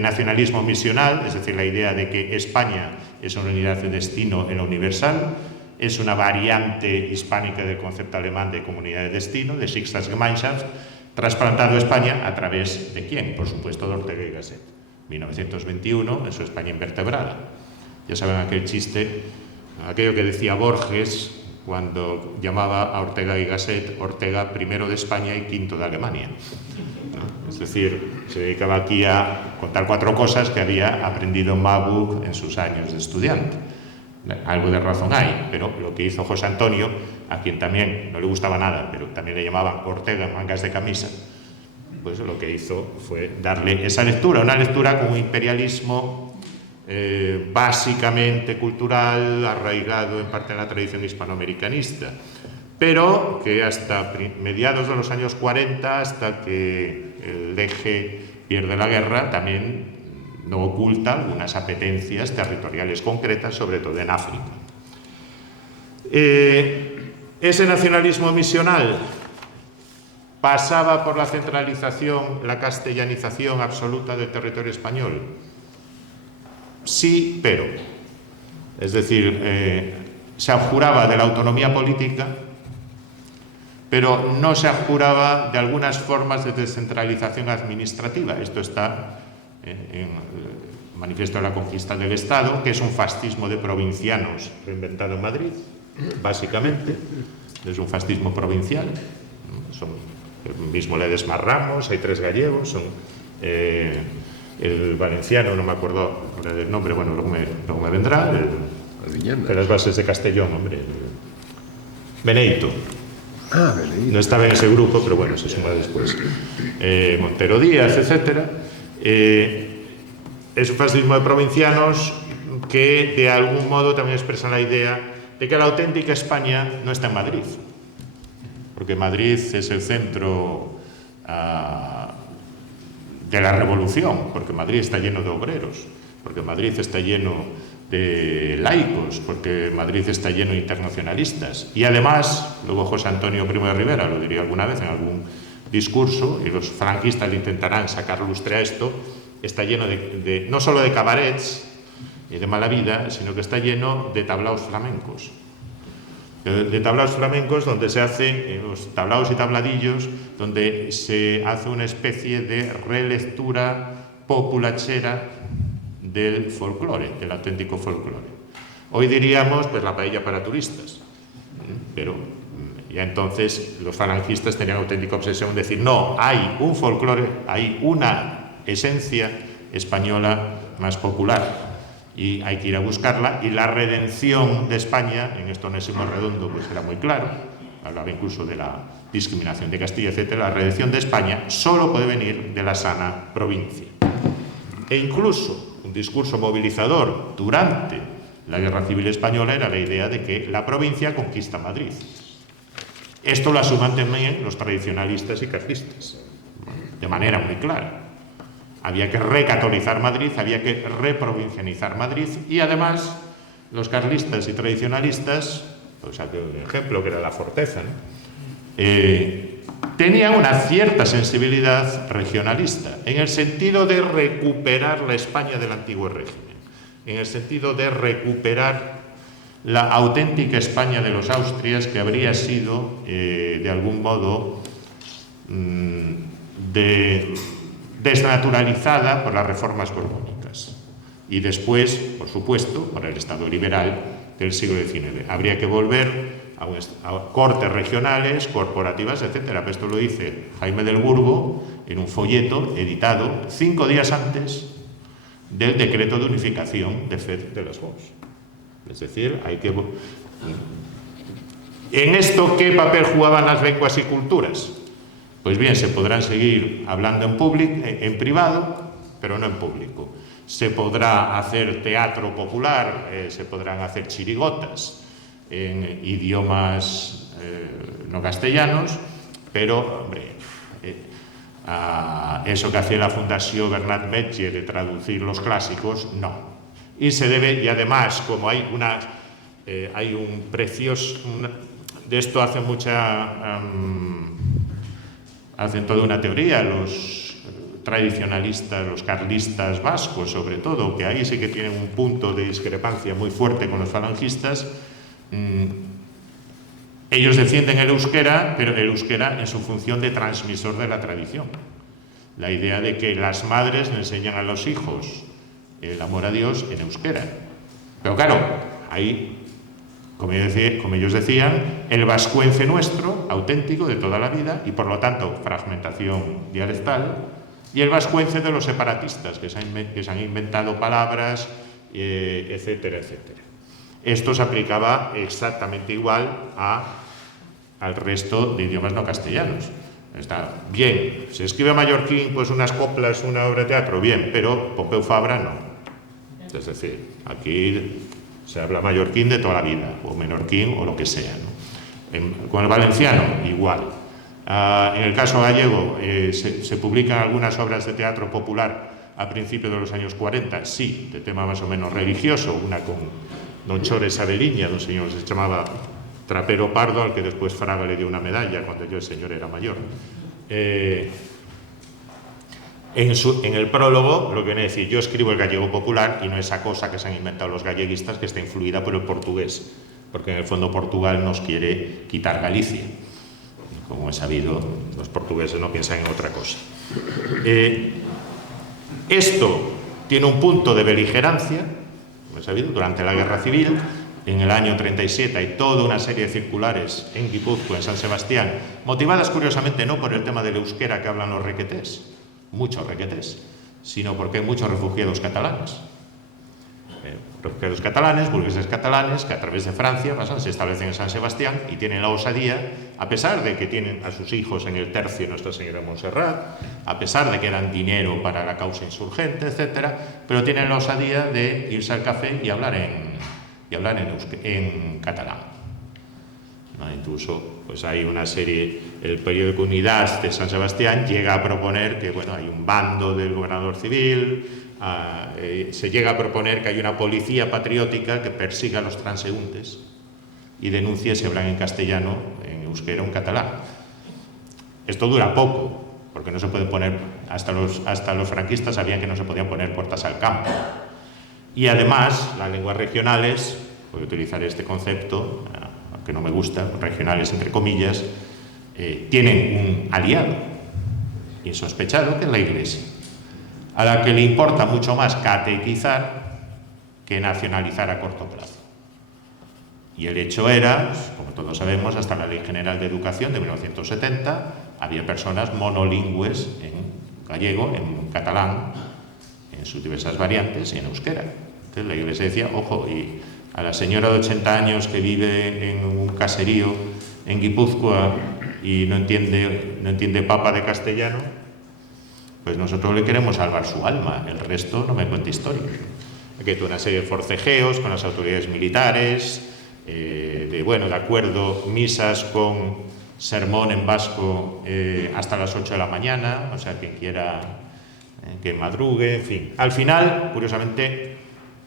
nacionalismo misional, es decir, la idea de que España es una unidad de destino en lo universal, es una variante hispánica del concepto alemán de comunidad de destino, de Schicksalsgemeinschaft, trasplantado a España a través de ¿quién? Por supuesto, de Ortega y Gasset. 1921, en su España invertebrada. Ya saben aquel chiste, aquello que decía Borges cuando llamaba a Ortega y Gasset Ortega primero de España y quinto de Alemania, ¿no? Es decir, se dedicaba aquí a contar 4 cosas que había aprendido Marburg en sus años de estudiante. Algo de razón hay, pero lo que hizo José Antonio, a quien también no le gustaba nada, pero también le llamaban Ortega en mangas de camisa, pues lo que hizo fue darle esa lectura, una lectura con un imperialismo básicamente cultural, arraigado en parte en la tradición hispanoamericanista, pero que hasta mediados de los años 40, hasta que el eje pierde la guerra, también no oculta algunas apetencias territoriales concretas, sobre todo en África. Ese nacionalismo misional pasaba por la centralización, la castellanización absoluta del territorio español. Sí, pero. Es decir, se abjuraba de la autonomía política, pero no se abjuraba de algunas formas de descentralización administrativa. Esto está en el Manifiesto de la Conquista del Estado, que es un fascismo de provincianos reinventado en Madrid, básicamente. Es un fascismo provincial. Son el mismo Ledesma Ramos, hay 3 gallegos, son el valenciano, no me acuerdo del nombre, bueno, luego me vendrá, de las bases de Castellón, hombre, Beneito. No estaba en ese grupo, pero bueno, se suma después. Montero Díaz, etcétera. Es un fascismo de provincianos que de algún modo también expresan la idea de que la auténtica España no está en Madrid, porque Madrid es el centro de la revolución, porque Madrid está lleno de obreros, porque Madrid está lleno de laicos, porque Madrid está lleno de internacionalistas. Y además, luego José Antonio Primo de Rivera lo diría alguna vez en algún discurso, y los franquistas le intentarán sacar lustre a esto, está lleno no solo de cabarets y de mala vida, sino que está lleno de tablaos flamencos. De tablaos flamencos donde se hacen, los tablaos y tabladillos, donde se hace una especie de relectura populachera del folclore, del auténtico folclore. Hoy diríamos, pues, la paella para turistas, pero ya entonces los falangistas tenían auténtica obsesión en decir, no, hay un folclore, hay una esencia española más popular, y hay que ir a buscarla, y la redención de España, en esto Onésimo Redondo pues era muy claro, hablaba incluso de la discriminación de Castilla, etcétera. La redención de España solo puede venir de la sana provincia. E incluso un discurso movilizador durante la Guerra Civil Española era la idea de que la provincia conquista Madrid. Esto lo asuman también los tradicionalistas y carlistas, de manera muy clara. Había que recatolizar Madrid, había que reprovincianizar Madrid, y además los carlistas y tradicionalistas, pues un ejemplo que era la Forteza, ¿no? Tenían una cierta sensibilidad regionalista, en el sentido de recuperar la España del antiguo régimen, en el sentido de recuperar la auténtica España de los Austrias, que habría sido, de algún modo, desnaturalizada por las reformas borbónicas. Y después, por supuesto, por el Estado liberal del siglo XIX. Habría que volver a cortes regionales, corporativas, etcétera. Pero esto lo dice Jaime del Burgo en un folleto editado 5 días antes del decreto de unificación de Fet de les Corts. Es decir, hay que... ¿En esto qué papel jugaban las lenguas y culturas? Pues bien, se podrán seguir hablando en privado, pero no en público. Se podrá hacer teatro popular, se podrán hacer chirigotas en idiomas no castellanos, pero, hombre, eso que hacía la Fundación Bernat Metge de traducir los clásicos, no. Y se debe, y además, como hay un precioso... de esto hacen toda una teoría los tradicionalistas, los carlistas vascos sobre todo, que ahí sí que tienen un punto de discrepancia muy fuerte con los falangistas. Ellos defienden el euskera, pero el euskera en su función de transmisor de la tradición. La idea de que las madres le enseñan a los hijos el amor a Dios en euskera. Pero claro, ahí, como ellos decían, el vascuence nuestro, auténtico de toda la vida, y por lo tanto fragmentación dialectal, y el vascuence de los separatistas, que se han inventado palabras, etcétera, etcétera. esto se aplicaba exactamente igual al resto de idiomas no castellanos. Está bien, se escribe mallorquín, pues unas coplas, una obra de teatro, bien, pero Pompeu Fabra no. Es decir, aquí se habla mallorquín de toda la vida, o menorquín, o lo que sea, ¿no? Con el valenciano, igual. En el caso gallego, se publican algunas obras de teatro popular a principios de los años 40, sí, de tema más o menos religioso, una con don Chores Aveliña, don señor se llamaba Trapero Pardo, al que después Fraga le dio una medalla cuando yo el señor era mayor. En el prólogo, lo que viene a decir, yo escribo el gallego popular y no esa cosa que se han inventado los galleguistas que está influida por el portugués, porque en el fondo Portugal nos quiere quitar Galicia. Como he sabido, los portugueses no piensan en otra cosa. Esto tiene un punto de beligerancia, como he sabido, durante la Guerra Civil. En el año 37 hay toda una serie de circulares en Guipúzcoa, en San Sebastián, motivadas curiosamente no por el tema del euskera que hablan los requetés, muchos requetés, sino porque hay muchos refugiados catalanes. Refugiados catalanes, burgueses catalanes, que a través de Francia pasan, se establecen en San Sebastián y tienen la osadía, a pesar de que tienen a sus hijos en el tercio Nuestra Señora de Montserrat, a pesar de que dan dinero para la causa insurgente, etcétera, pero tienen la osadía de irse al café y hablar en catalán. ¿No? Incluso pues hay una serie, el periódico Unidad de San Sebastián llega a proponer que bueno, hay un bando del gobernador civil, se llega a proponer que hay una policía patriótica que persiga a los transeúntes y denuncie si hablan en castellano, en euskera o en catalán. Esto dura poco, porque no se puede poner, hasta los franquistas sabían que no se podían poner puertas al campo. Y además, las lenguas regionales, voy a utilizar este concepto, aunque no me gusta, regionales entre comillas, tienen un aliado insospechado que es la Iglesia, a la que le importa mucho más catequizar que nacionalizar a corto plazo. Y el hecho era, pues, como todos sabemos, hasta la Ley General de Educación de 1970, había personas monolingües en gallego, en catalán, en sus diversas variantes y en euskera. Entonces la Iglesia decía, ojo, y a la señora de 80 años que vive en un caserío en Guipúzcoa y no entiende papa de castellano, pues nosotros le queremos salvar su alma, el resto no me cuenta historias. Aquí hay una serie de forcejeos con las autoridades militares, de acuerdo, misas con sermón en vasco hasta las 8 de la mañana, o sea, quien quiera que madrugue, en fin. Al final, curiosamente,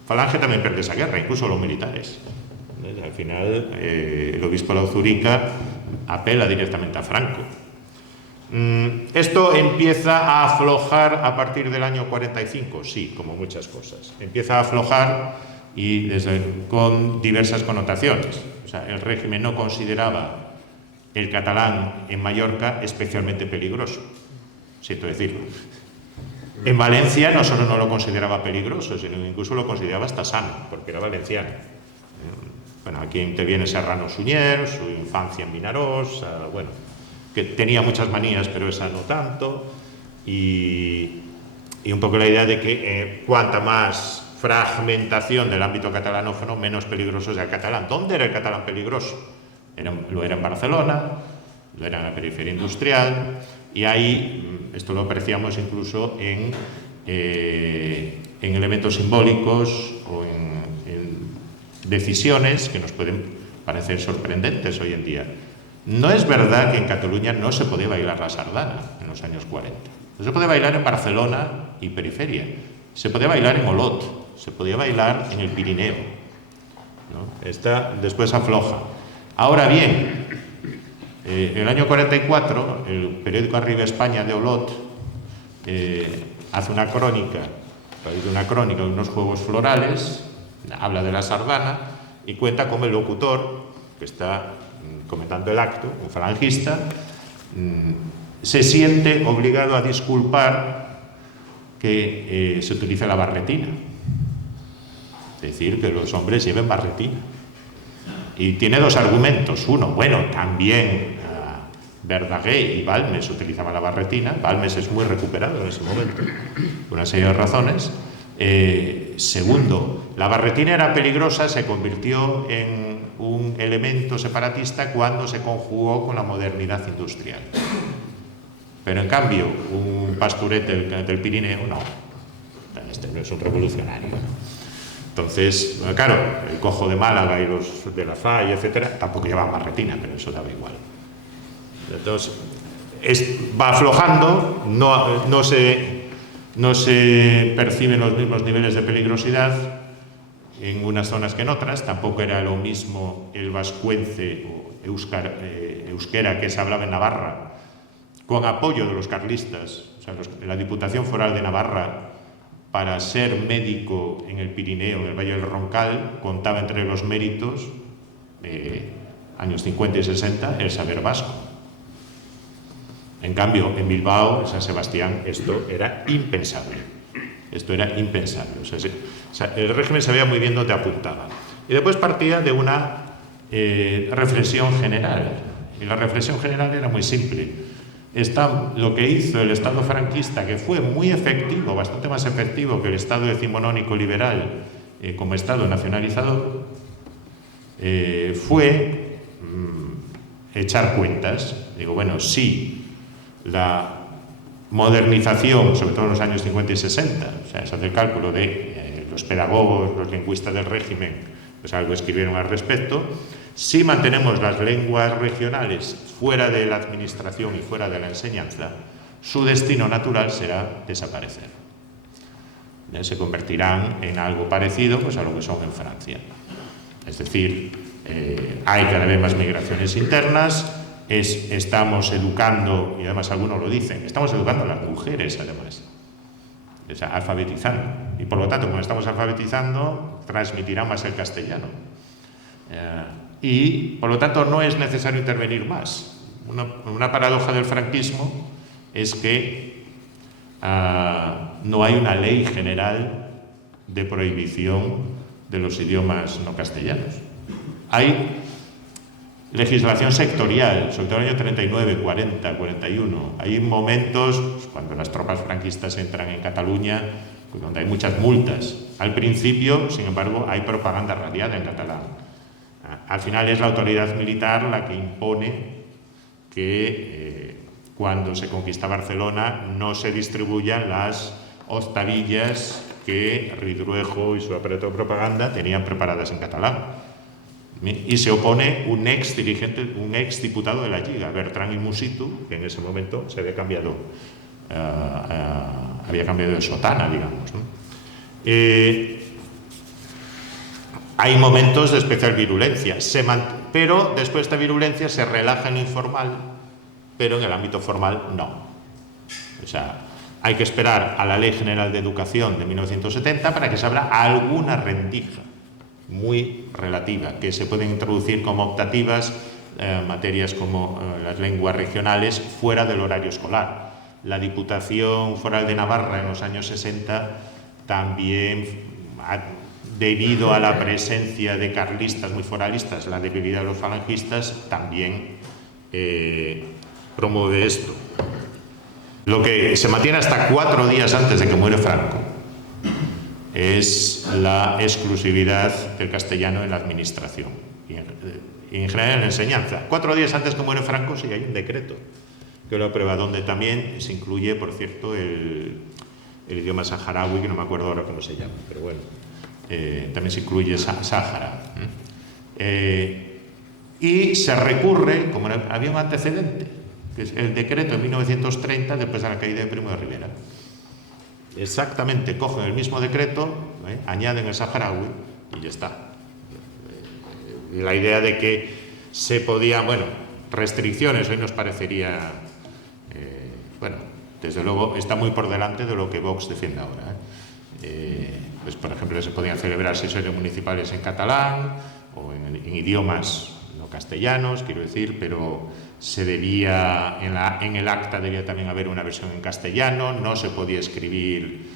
Falange también pierde esa guerra, incluso los militares. Al final, el obispo de Lauzurica apela directamente a Franco. Esto empieza a aflojar a partir del año 45, sí, como muchas cosas. Empieza a aflojar y con diversas connotaciones. O sea, el régimen no consideraba el catalán en Mallorca especialmente peligroso, siento decirlo. En Valencia no solo no lo consideraba peligroso, sino que incluso lo consideraba hasta sano, porque era valenciano. Bueno, aquí interviene Serrano Suñer, su infancia en Vinarós, que tenía muchas manías, pero esa no tanto, y un poco la idea de que cuanta más fragmentación del ámbito catalanófono, menos peligroso sea el catalán. ¿Dónde era el catalán peligroso? Lo era en Barcelona, lo era en la periferia industrial, y ahí, esto lo apreciamos incluso en elementos simbólicos o en decisiones que nos pueden parecer sorprendentes hoy en día. No es verdad que en Cataluña no se podía bailar la sardana en los años 40. No se podía bailar en Barcelona y periferia. Se podía bailar en Olot, se podía bailar en el Pirineo, ¿no? Esta después afloja. Ahora bien, en el año 44, el periódico Arriba España de Olot hace una crónica de unos juegos florales, habla de la sardana y cuenta cómo el locutor, que está comentando el acto, un falangista, se siente obligado a disculpar que se utilice la barretina. Es decir, que los hombres lleven barretina. Y tiene dos argumentos. Uno, bueno, también Verdaguer y Balmes utilizaban la barretina. Balmes es muy recuperado en ese momento, por una serie de razones. Segundo, la barretina era peligrosa, se convirtió en un elemento separatista cuando se conjugó con la modernidad industrial. Pero en cambio, un pasturete del Pirineo, no. Este no es un revolucionario. Entonces, claro, el cojo de Málaga y los de la Falla, etcétera, tampoco llevaban barretina, pero eso daba igual. Entonces, va aflojando, no se perciben los mismos niveles de peligrosidad en unas zonas que en otras. Tampoco era lo mismo el vascuence o euskera que se hablaba en Navarra, con apoyo de los carlistas. O sea, la Diputación Foral de Navarra, para ser médico en el Pirineo, en el Valle del Roncal, contaba entre los méritos, años 50 y 60, el saber vasco. En cambio, en Bilbao, en San Sebastián, esto era impensable. Esto era impensable. O sea, el régimen sabía muy bien dónde apuntaba. Y después partía de una reflexión general. Y la reflexión general era muy simple. Lo que hizo el Estado franquista, que fue muy efectivo, bastante más efectivo que el Estado decimonónico liberal como Estado nacionalizador, fue echar cuentas. Digo, bueno, sí, la modernización, sobre todo en los años 50 y 60, o sea, es hacer cálculo de los pedagogos, los lingüistas del régimen, pues algo escribieron al respecto. Si mantenemos las lenguas regionales fuera de la administración y fuera de la enseñanza, su destino natural será desaparecer. Se convertirán en algo parecido, pues, a lo que son en Francia. Es decir, hay cada vez más migraciones internas, estamos educando, y además algunos lo dicen, estamos educando a las mujeres además, o sea, alfabetizando. Y por lo tanto, como estamos alfabetizando, transmitirán más el castellano. Y por lo tanto no es necesario intervenir más. Una paradoja del franquismo es que no hay una ley general de prohibición de los idiomas no castellanos. Hay legislación sectorial, sobre todo en el año 39, 40, 41. Hay momentos, pues, cuando las tropas franquistas entran en Cataluña, pues, donde hay muchas multas. Al principio, sin embargo, hay propaganda radial en catalán. Al final es la autoridad militar la que impone que cuando se conquista Barcelona no se distribuyan las octavillas que Ridruejo y su aparato de propaganda tenían preparadas en catalán. Y se opone un ex dirigente, un ex diputado de la Lliga, Bertran y Musitu, que en ese momento se había cambiado de sotana, digamos, ¿no? Hay momentos de especial virulencia, pero después esta virulencia se relaja en lo informal, pero en el ámbito formal no. O sea, hay que esperar a la Ley General de Educación de 1970 para que se abra alguna rendija muy relativa, que se pueden introducir como optativas materias como las lenguas regionales fuera del horario escolar. La Diputación Foral de Navarra en los años 60 también, debido a la presencia de carlistas muy foralistas, la debilidad de los falangistas, también promueve esto. Lo que se mantiene hasta 4 días antes de que muere Franco es la exclusividad del castellano en la administración y en general en la enseñanza. 4 días antes que muere Franco sí hay un decreto que lo aprueba, donde también se incluye, por cierto, el idioma saharaui, que no me acuerdo ahora cómo se llama, pero bueno. También se incluye Sáhara. Y se recurre, como había un antecedente, que es el decreto de 1930, después de la caída de Primo de Rivera. Exactamente, cogen el mismo decreto, añaden el saharaui y ya está. La idea de que se podían, restricciones, hoy nos parecería, desde luego está muy por delante de lo que Vox defiende ahora. Pues, por ejemplo, se podían celebrar sesiones municipales en catalán o en idiomas no castellanos, quiero decir, pero se debía, en el acta debía también haber una versión en castellano, no se podía escribir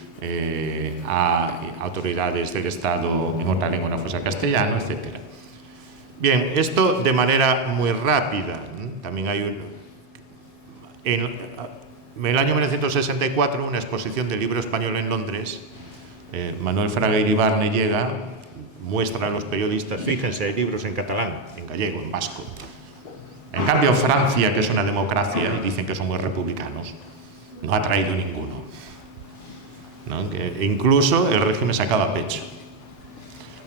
a autoridades del Estado en otra lengua no fuese castellano, etc. Bien, esto de manera muy rápida. También hay en el año 1964 una exposición del libro español en Londres Manuel Fraga Iribarne llega, muestra a los periodistas, fíjense, hay libros en catalán, en gallego, en vasco. En cambio, Francia, que es una democracia, y dicen que son muy republicanos, no ha traído ninguno, ¿no? Que incluso el régimen sacaba pecho.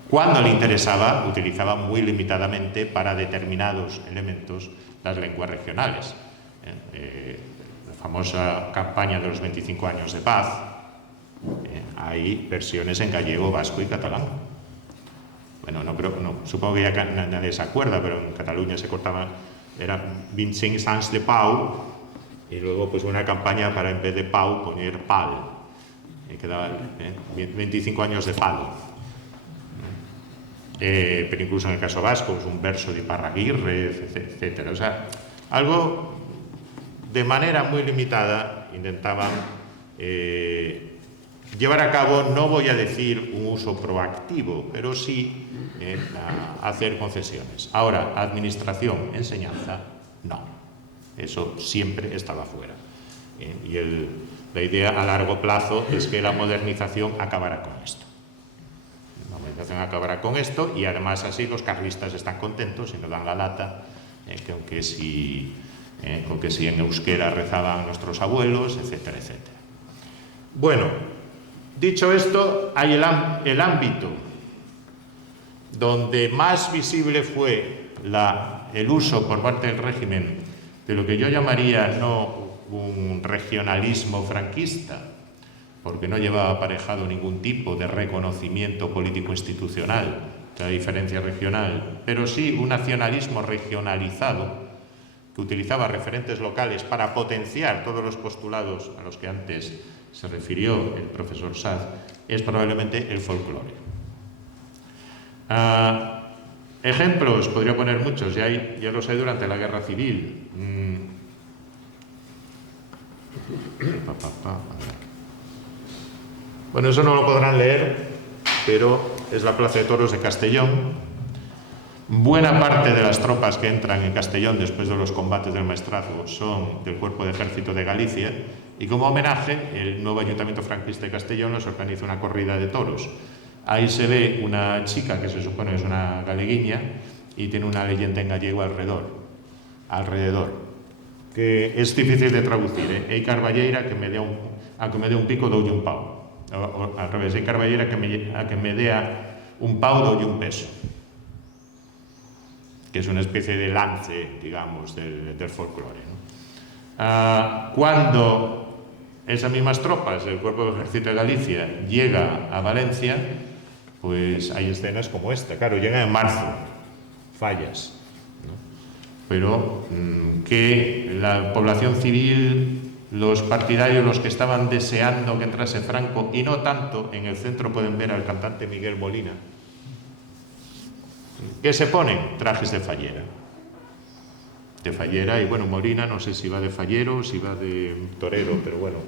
Cuando le interesaba, utilizaba muy limitadamente para determinados elementos las lenguas regionales. La famosa campaña de los 25 años de paz, hay versiones en gallego, vasco y catalán. Bueno, supongo que ya nadie se acuerda, pero en Cataluña se cortaba, era 25 anys de Pau, y luego pues una campaña para en vez de Pau poner Pal, y quedaba 25 años de palo. Pero incluso en el caso vasco, pues un verso de Iparraguirre, etcétera. O sea, algo de manera muy limitada intentaban llevar a cabo, no voy a decir un uso proactivo, pero sí hacer concesiones. Ahora, administración, enseñanza, no. Eso siempre estaba fuera. Y la idea a largo plazo es que la modernización acabará con esto. La modernización acabará con esto y además así los carlistas están contentos y no dan la lata, con que si en euskera rezaban nuestros abuelos, etcétera, etcétera. Bueno, dicho esto, hay el ámbito donde más visible fue el uso por parte del régimen de lo que yo llamaría no un regionalismo franquista, porque no llevaba aparejado ningún tipo de reconocimiento político-institucional de la diferencia regional, pero sí un nacionalismo regionalizado que utilizaba referentes locales para potenciar todos los postulados a los que antes se refirió el profesor Saz, es probablemente el folclore. Ejemplos, podría poner muchos, ya los hay durante la Guerra Civil. Bueno, eso no lo podrán leer, pero es la Plaza de Toros de Castellón. Buena parte de las tropas que entran en Castellón después de los combates del Maestrazgo son del Cuerpo de Ejército de Galicia, y como homenaje el nuevo Ayuntamiento franquista de Castellón les organiza una corrida de toros. Ahí se ve una chica que se supone es una galeguiña y tiene una leyenda en gallego alrededor, que es difícil de traducir. Ei carballeira que me dé un pico doulle un pau. O al revés, ei carballeira que me dea un pau doulle un peso, que es una especie de lance, digamos, del folclore, ¿no? Cuando esas mismas tropas del Cuerpo de Ejército de Galicia llega a Valencia, pues hay escenas como esta. Claro, llega en marzo, fallas, ¿no? Pero que la población civil, los partidarios, los que estaban deseando que entrase Franco, y no tanto, en el centro pueden ver al cantante Miguel Molina, que se ponen trajes de fallera. Y bueno, Molina no sé si va de fallero o si va de torero, pero bueno,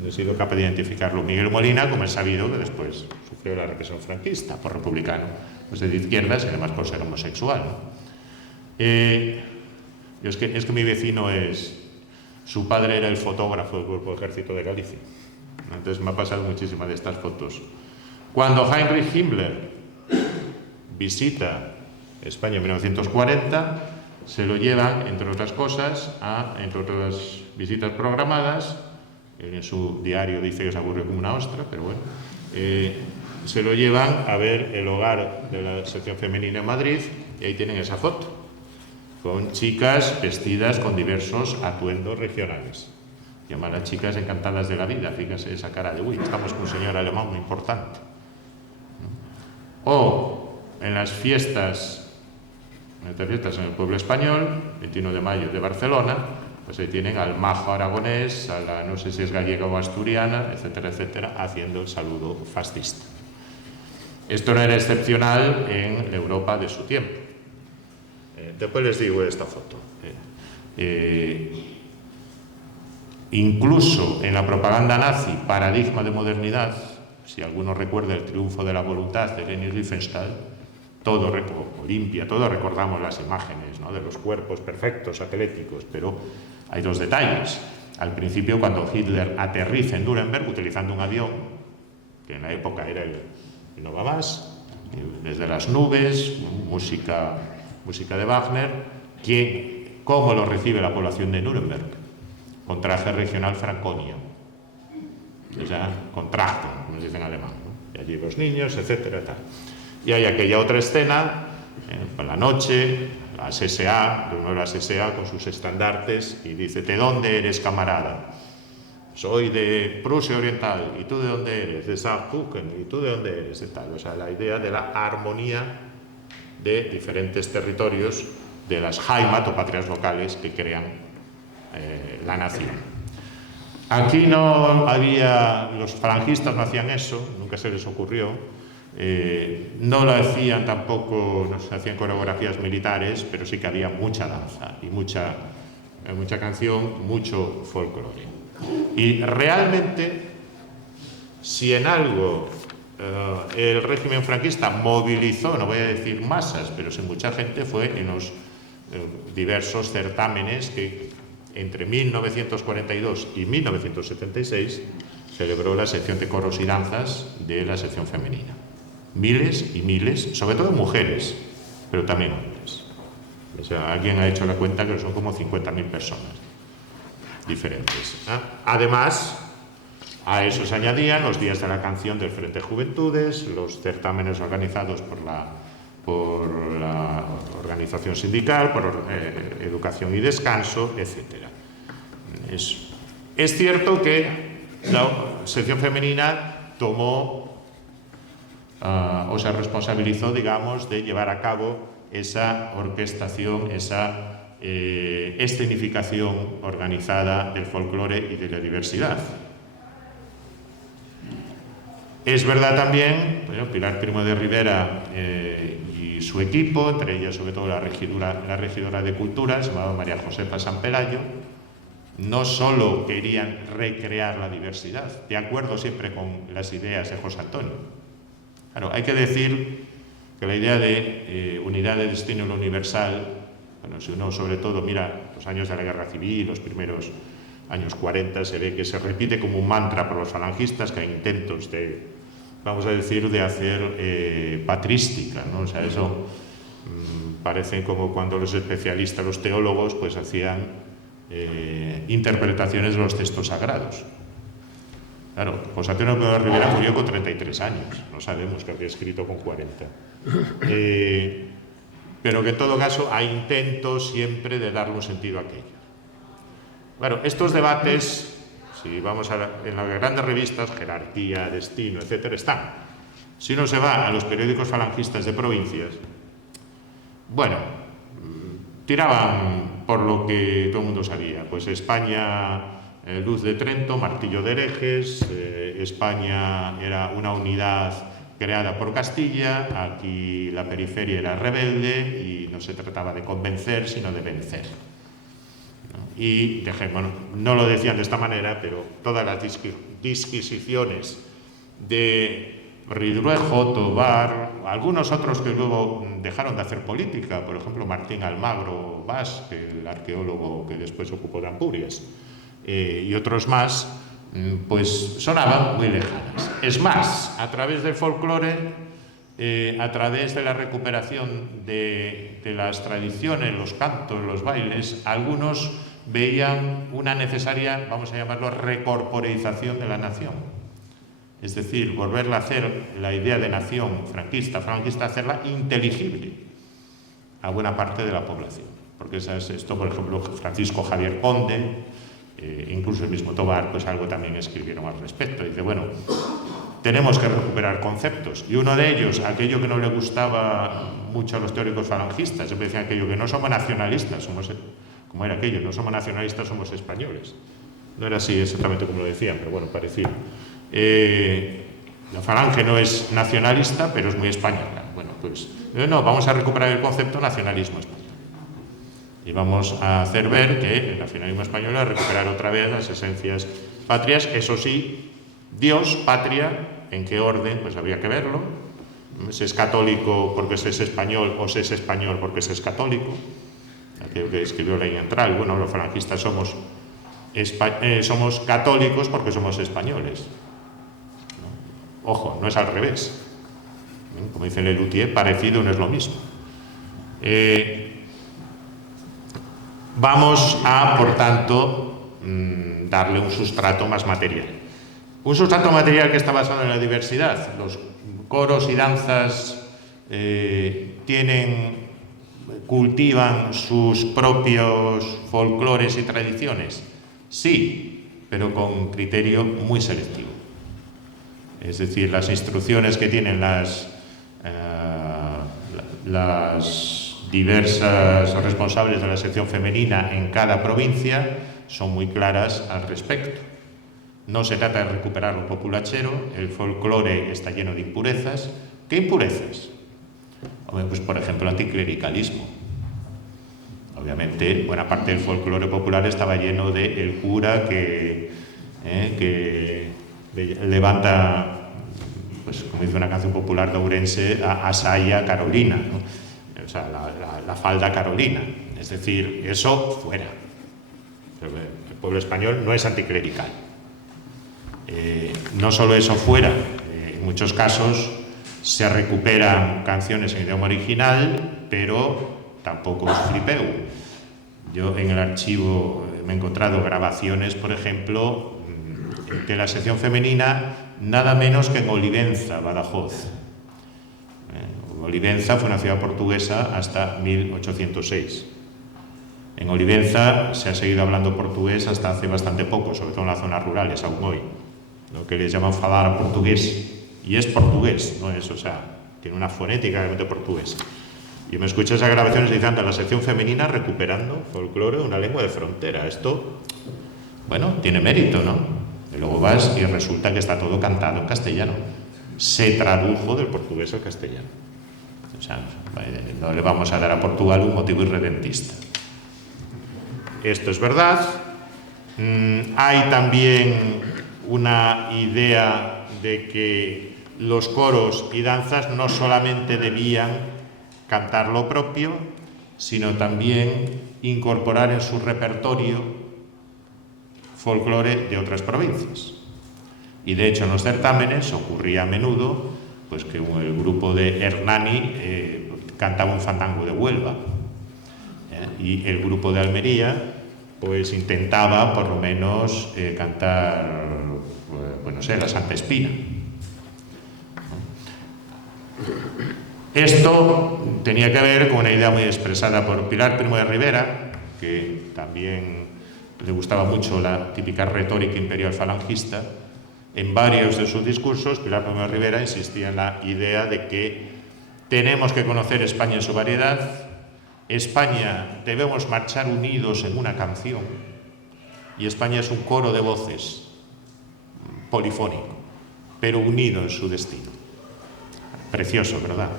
no he sido capaz de identificarlo. Miguel Molina, como es sabido, que después sufrió la represión franquista por republicano, pues de izquierdas y además por ser homosexual, ¿no? Es que mi vecino su padre era el fotógrafo del Cuerpo de Ejército de Galicia, entonces me ha pasado muchísimas de estas fotos. Cuando Heinrich Himmler visita España en 1940, se lo llevan, entre otras cosas, entre otras visitas programadas, en su diario dice que se aburrió como una ostra, pero bueno, se lo llevan a ver el hogar de la sección femenina en Madrid, y ahí tienen esa foto, con chicas vestidas con diversos atuendos regionales. Llaman a chicas encantadas de la vida, fíjense esa cara de, uy, estamos con un señor alemán muy importante. O en las fiestas en el pueblo español, 21 de mayo de Barcelona, pues ahí tienen al majo aragonés, a la no sé si es gallega o asturiana, etcétera, etcétera, haciendo el saludo fascista. Esto no era excepcional en la Europa de su tiempo. Después les digo esta foto. Incluso en la propaganda nazi, paradigma de modernidad, si alguno recuerda el triunfo de la voluntad de Leni Riefenstahl, Olimpia, todos recordamos las imágenes, ¿no?, de los cuerpos perfectos, atléticos, pero hay dos detalles. Al principio, cuando Hitler aterriza en Nuremberg utilizando un avión, que en la época era el No va más, Desde las nubes, música de Wagner, cómo lo recibe la población de Nuremberg, con traje regional Franconia, o sea, con traje, como se dice en alemán, ¿no? Y allí los niños, etcétera, tal. Y hay aquella otra escena, por la noche, la SSA, uno de las SSA con sus estandartes, y dice: ¿de dónde eres, camarada? Soy de Prusia Oriental. ¿Y tú de dónde eres? De Saarbrücken. ¿Y tú de dónde eres? De tal. O sea, la idea de la armonía de diferentes territorios, de las Heimat o patrias locales que crean la nación. Aquí no había, los falangistas no hacían eso, nunca se les ocurrió. No lo hacían tampoco, no se hacían coreografías militares, pero sí que había mucha danza y mucha canción, mucho folclore. Y realmente, si en algo el régimen franquista movilizó, no voy a decir masas, pero sí mucha gente, fue en los diversos certámenes que entre 1942 y 1976 celebró la sección de coros y danzas de la sección femenina. Miles y miles, sobre todo mujeres, pero también hombres. O sea, alguien ha hecho la cuenta que son como 50.000 personas diferentes. Además, a eso se añadían los días de la canción del Frente Juventudes, los certámenes organizados por la organización sindical, por Educación y Descanso, etc. Es cierto que la sección femenina tomó o se responsabilizó, digamos, de llevar a cabo esa orquestación, esa escenificación organizada del folclore y de la diversidad. Es verdad también, bueno, Pilar Primo de Rivera y su equipo, entre ellas sobre todo la regidora de Cultura, se llamaba María Josefa San Pelayo, no solo querían recrear la diversidad, de acuerdo siempre con las ideas de José Antonio. Claro, hay que decir que la idea de unidad de destino en lo universal, bueno, si uno sobre todo mira los años de la Guerra Civil, los primeros años 40, se ve que se repite como un mantra por los falangistas, que hay intentos de, vamos a decir, de hacer patrística, ¿no? O sea, eso parece como cuando los especialistas, los teólogos, pues hacían interpretaciones de los textos sagrados. Claro, José Antonio de Rivera murió con 33 años, no sabemos que había escrito con 40. Pero que en todo caso hay intentos siempre de darle un sentido a aquello. Bueno, estos debates, si vamos en las grandes revistas, Jerarquía, Destino, etcétera, están. Si uno se va a los periódicos falangistas de provincias, bueno, tiraban por lo que todo el mundo sabía, pues España, Luz de Trento, Martillo de Herejes, España era una unidad creada por Castilla, aquí la periferia era rebelde y no se trataba de convencer, sino de vencer. Y bueno, no lo decían de esta manera, pero todas las disquisiciones de Ridruejo, Tobar, algunos otros que luego dejaron de hacer política, por ejemplo Martín Almagro Bas, el arqueólogo que después ocupó de Ampurias, y otros más, pues sonaban muy lejanas. Es más, a través del folclore, a través de la recuperación de las tradiciones, los cantos, los bailes, algunos veían una necesaria, vamos a llamarlo, recorporización de la nación. Es decir, volverla a hacer la idea de nación franquista, hacerla inteligible a buena parte de la población. Porque esto, por ejemplo, Francisco Javier Conde, incluso el mismo Tobar, pues algo también escribieron al respecto. Dice, bueno, tenemos que recuperar conceptos. Y uno de ellos, aquello que no le gustaba mucho a los teóricos falangistas, siempre decían aquello que no somos nacionalistas, como era aquello, no somos nacionalistas, somos españoles. No era así exactamente como lo decían, pero bueno, parecido. La falange no es nacionalista, pero es muy española. Bueno, pues no, vamos a recuperar el concepto nacionalismo español. Y vamos a hacer ver que el nacionalismo español es recuperar otra vez las esencias patrias. Eso sí, Dios, patria, ¿en qué orden? Pues habría que verlo. Se es católico porque se es español o se es español porque se es católico. Aquello que escribió Ley Entral. Bueno, los falangistas somos católicos porque somos españoles, ¿no? Ojo, no es al revés. Como dice Lelutier, parecido no es lo mismo. Vamos a, por tanto, darle un sustrato más material. Un sustrato material que está basado en la diversidad. Los coros y danzas cultivan sus propios folclores y tradiciones. Sí, pero con criterio muy selectivo. Es decir, las instrucciones que tienen las diversas responsables de la sección femenina en cada provincia son muy claras al respecto. No se trata de recuperar lo populachero, el folclore está lleno de impurezas. ¿Qué impurezas? Pues, por ejemplo, anticlericalismo. Obviamente, buena parte del folclore popular estaba lleno de el cura que levanta, pues como dice una canción popular de Ourense, a Saya Carolina, ¿no? O sea, la falda carolina. Es decir, eso fuera. El pueblo español no es anticlerical. No solo eso fuera, en muchos casos se recuperan canciones en idioma original, pero tampoco es flipeu. Yo en el archivo me he encontrado grabaciones, por ejemplo, de la sección femenina, nada menos que en Olivenza, Badajoz. Olivenza fue una ciudad portuguesa hasta 1806. En Olivenza se ha seguido hablando portugués hasta hace bastante poco, sobre todo en las zonas rurales, aún hoy. Lo que les llaman falar portugués. Y es portugués, no es, o sea, tiene una fonética realmente portuguesa. Yo me escuché esas grabaciones diciendo la sección femenina recuperando folclore, una lengua de frontera. Esto, bueno, tiene mérito, ¿no? Y luego vas y resulta que está todo cantado en castellano. Se tradujo del portugués al castellano. O sea, no le vamos a dar a Portugal un motivo irredentista. Esto es verdad. Hay también una idea de que los coros y danzas no solamente debían cantar lo propio, sino también incorporar en su repertorio folclore de otras provincias. Y de hecho en los certámenes ocurría a menudo pues que el grupo de Hernani cantaba un fandango de Huelva, y el grupo de Almería pues intentaba por lo menos cantar, pues no sé, la Santa Espina. Esto tenía que ver con una idea muy expresada por Pilar Primo de Rivera, que también le gustaba mucho la típica retórica imperial falangista. En varios de sus discursos, Pilar Primo de Rivera insistía en la idea de que tenemos que conocer España en su variedad. España debemos marchar unidos en una canción, y España es un coro de voces polifónico, pero unido en su destino. Precioso, ¿verdad?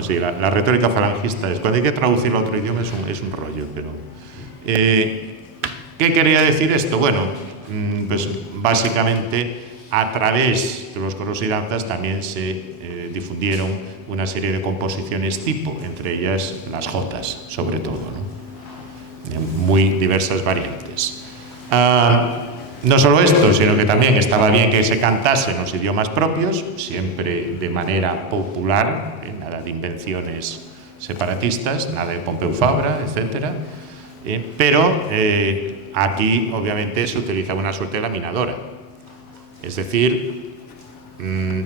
Sí, la retórica falangista es, cuando hay que traducirlo a otro idioma es un rollo, pero ¿qué quería decir esto? Bueno, pues básicamente a través de los coros y danzas también se difundieron una serie de composiciones tipo, entre ellas las jotas, sobre todo, ¿no? Muy diversas variantes. No solo esto, sino que también estaba bien que se cantase en los idiomas propios, siempre de manera popular, nada de invenciones separatistas, nada de Pompeu Fabra, etc. Pero aquí, obviamente, se utilizaba una suerte laminadora. Es decir,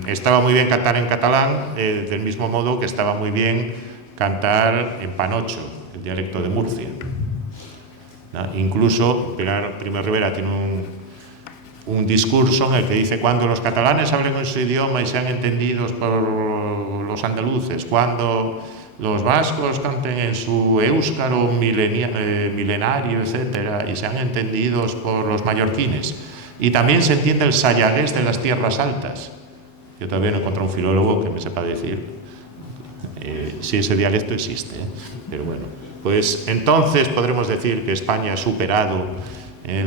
estaba muy bien cantar en catalán, del mismo modo que estaba muy bien cantar en panocho, el dialecto de Murcia. ¿No? Incluso Pilar Primo de Rivera tiene un discurso en el que dice: cuando los catalanes hablen en su idioma y sean entendidos por los andaluces, cuando los vascos canten en su éuskaro milenario, etcétera, y sean entendidos por los mallorquines, y también se entiende el sayagués de las tierras altas. Yo todavía no encontré un filólogo que me sepa decir si ese dialecto existe, pero bueno, pues entonces podremos decir que España ha superado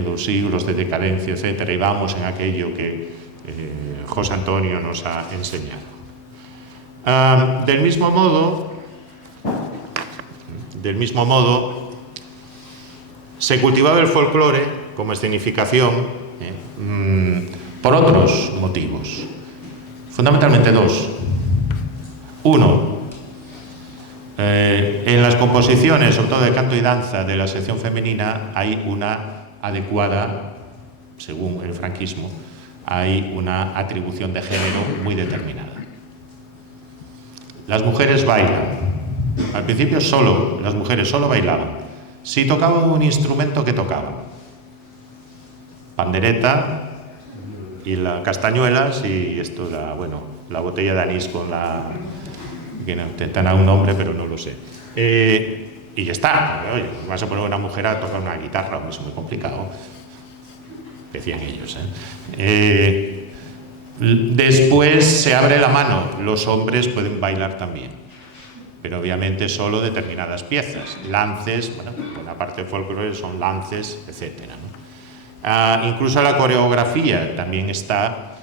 los siglos de decadencia, etcétera, y vamos en aquello que José Antonio nos ha enseñado. Del mismo modo, se cultivaba el folclore como escenificación por otros motivos, fundamentalmente dos. Uno, en las composiciones, sobre todo de canto y danza de la sección femenina, hay una adecuada, según el franquismo, hay una atribución de género muy determinada. Las mujeres bailan. Al principio las mujeres solo bailaban. Si tocaban un instrumento, ¿qué tocaban? Pandereta y las castañuelas y esto, la botella de anís con la... que no, tendrá un nombre, pero no lo sé. Y ya está. Oye, vas a poner a una mujer a tocar una guitarra, es muy complicado. Decían ellos. Después se abre la mano. Los hombres pueden bailar también, pero obviamente solo determinadas piezas. Lances, una parte del folclore son lances, etc. Incluso la coreografía también está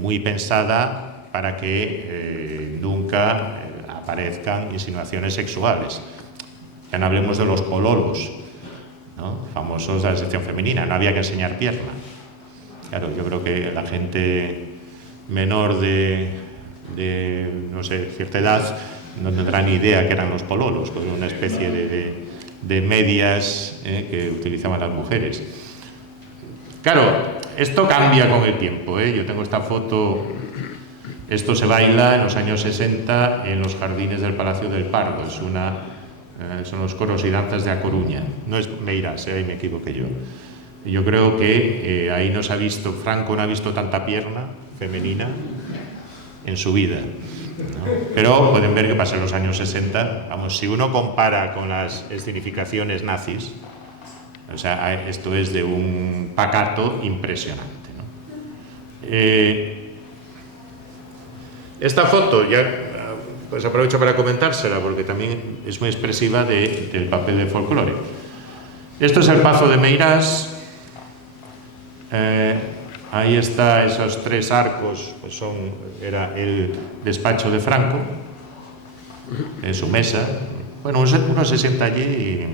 muy pensada para que nunca aparezcan insinuaciones sexuales. Ya no hablemos de los pololos, ¿no? Famosos de la sección femenina, no había que enseñar pierna. Claro, yo creo que la gente menor de no sé, cierta edad no tendrá ni idea que eran los pololos, que era una especie de medias que utilizaban las mujeres. Claro, esto cambia con el tiempo, ¿eh? Yo tengo esta foto, esto se baila en los años 60 en los jardines del Palacio del Pardo, son los coros y danzas de A Coruña, no es Meirás, ahí me equivoqué yo. Yo creo que ahí Franco no ha visto tanta pierna femenina en su vida, ¿no? Pero pueden ver que pasa en los años 60, vamos, si uno compara con las escenificaciones nazis, o sea, esto es de un pacato impresionante, ¿no? Esta foto, ya pues aprovecho para comentársela porque también es muy expresiva del papel del folclore. Esto es el Pazo de Meirás. Ahí está esos tres arcos, pues era el despacho de Franco, en su mesa. Bueno, uno se sienta allí y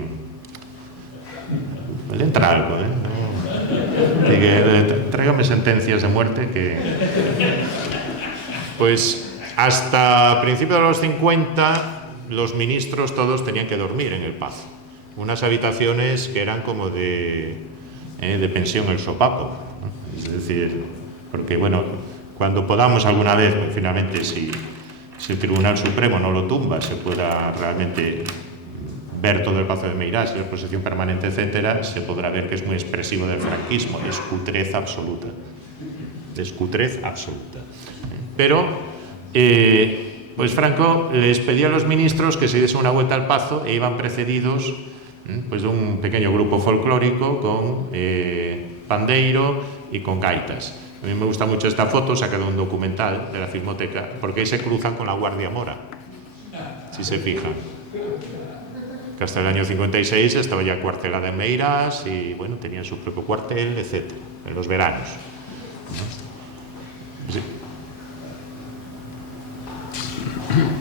le entra algo, tráigame sentencias de muerte que... Pues hasta principios de los 50 los ministros todos tenían que dormir en el Pazo. Unas habitaciones que eran como de pensión el sopapo, ¿no? Es decir, porque bueno, cuando podamos alguna vez, finalmente si el Tribunal Supremo no lo tumba, se pueda realmente ver todo el Pazo de Meirás y la exposición permanente, etcétera, se podrá ver que es muy expresivo del franquismo, es cutrez absoluta. Pero, pues Franco les pedía a los ministros que se diesen una vuelta al Pazo e iban precedidos pues de un pequeño grupo folclórico con pandeiro y con gaitas. A mí me gusta mucho esta foto, saca de un documental de la Filmoteca, porque ahí se cruzan con la Guardia Mora, si se fijan. Que hasta el año 56 estaba ya cuartelada en Meirás y bueno, tenían su propio cuartel, etc. En los veranos. Sí.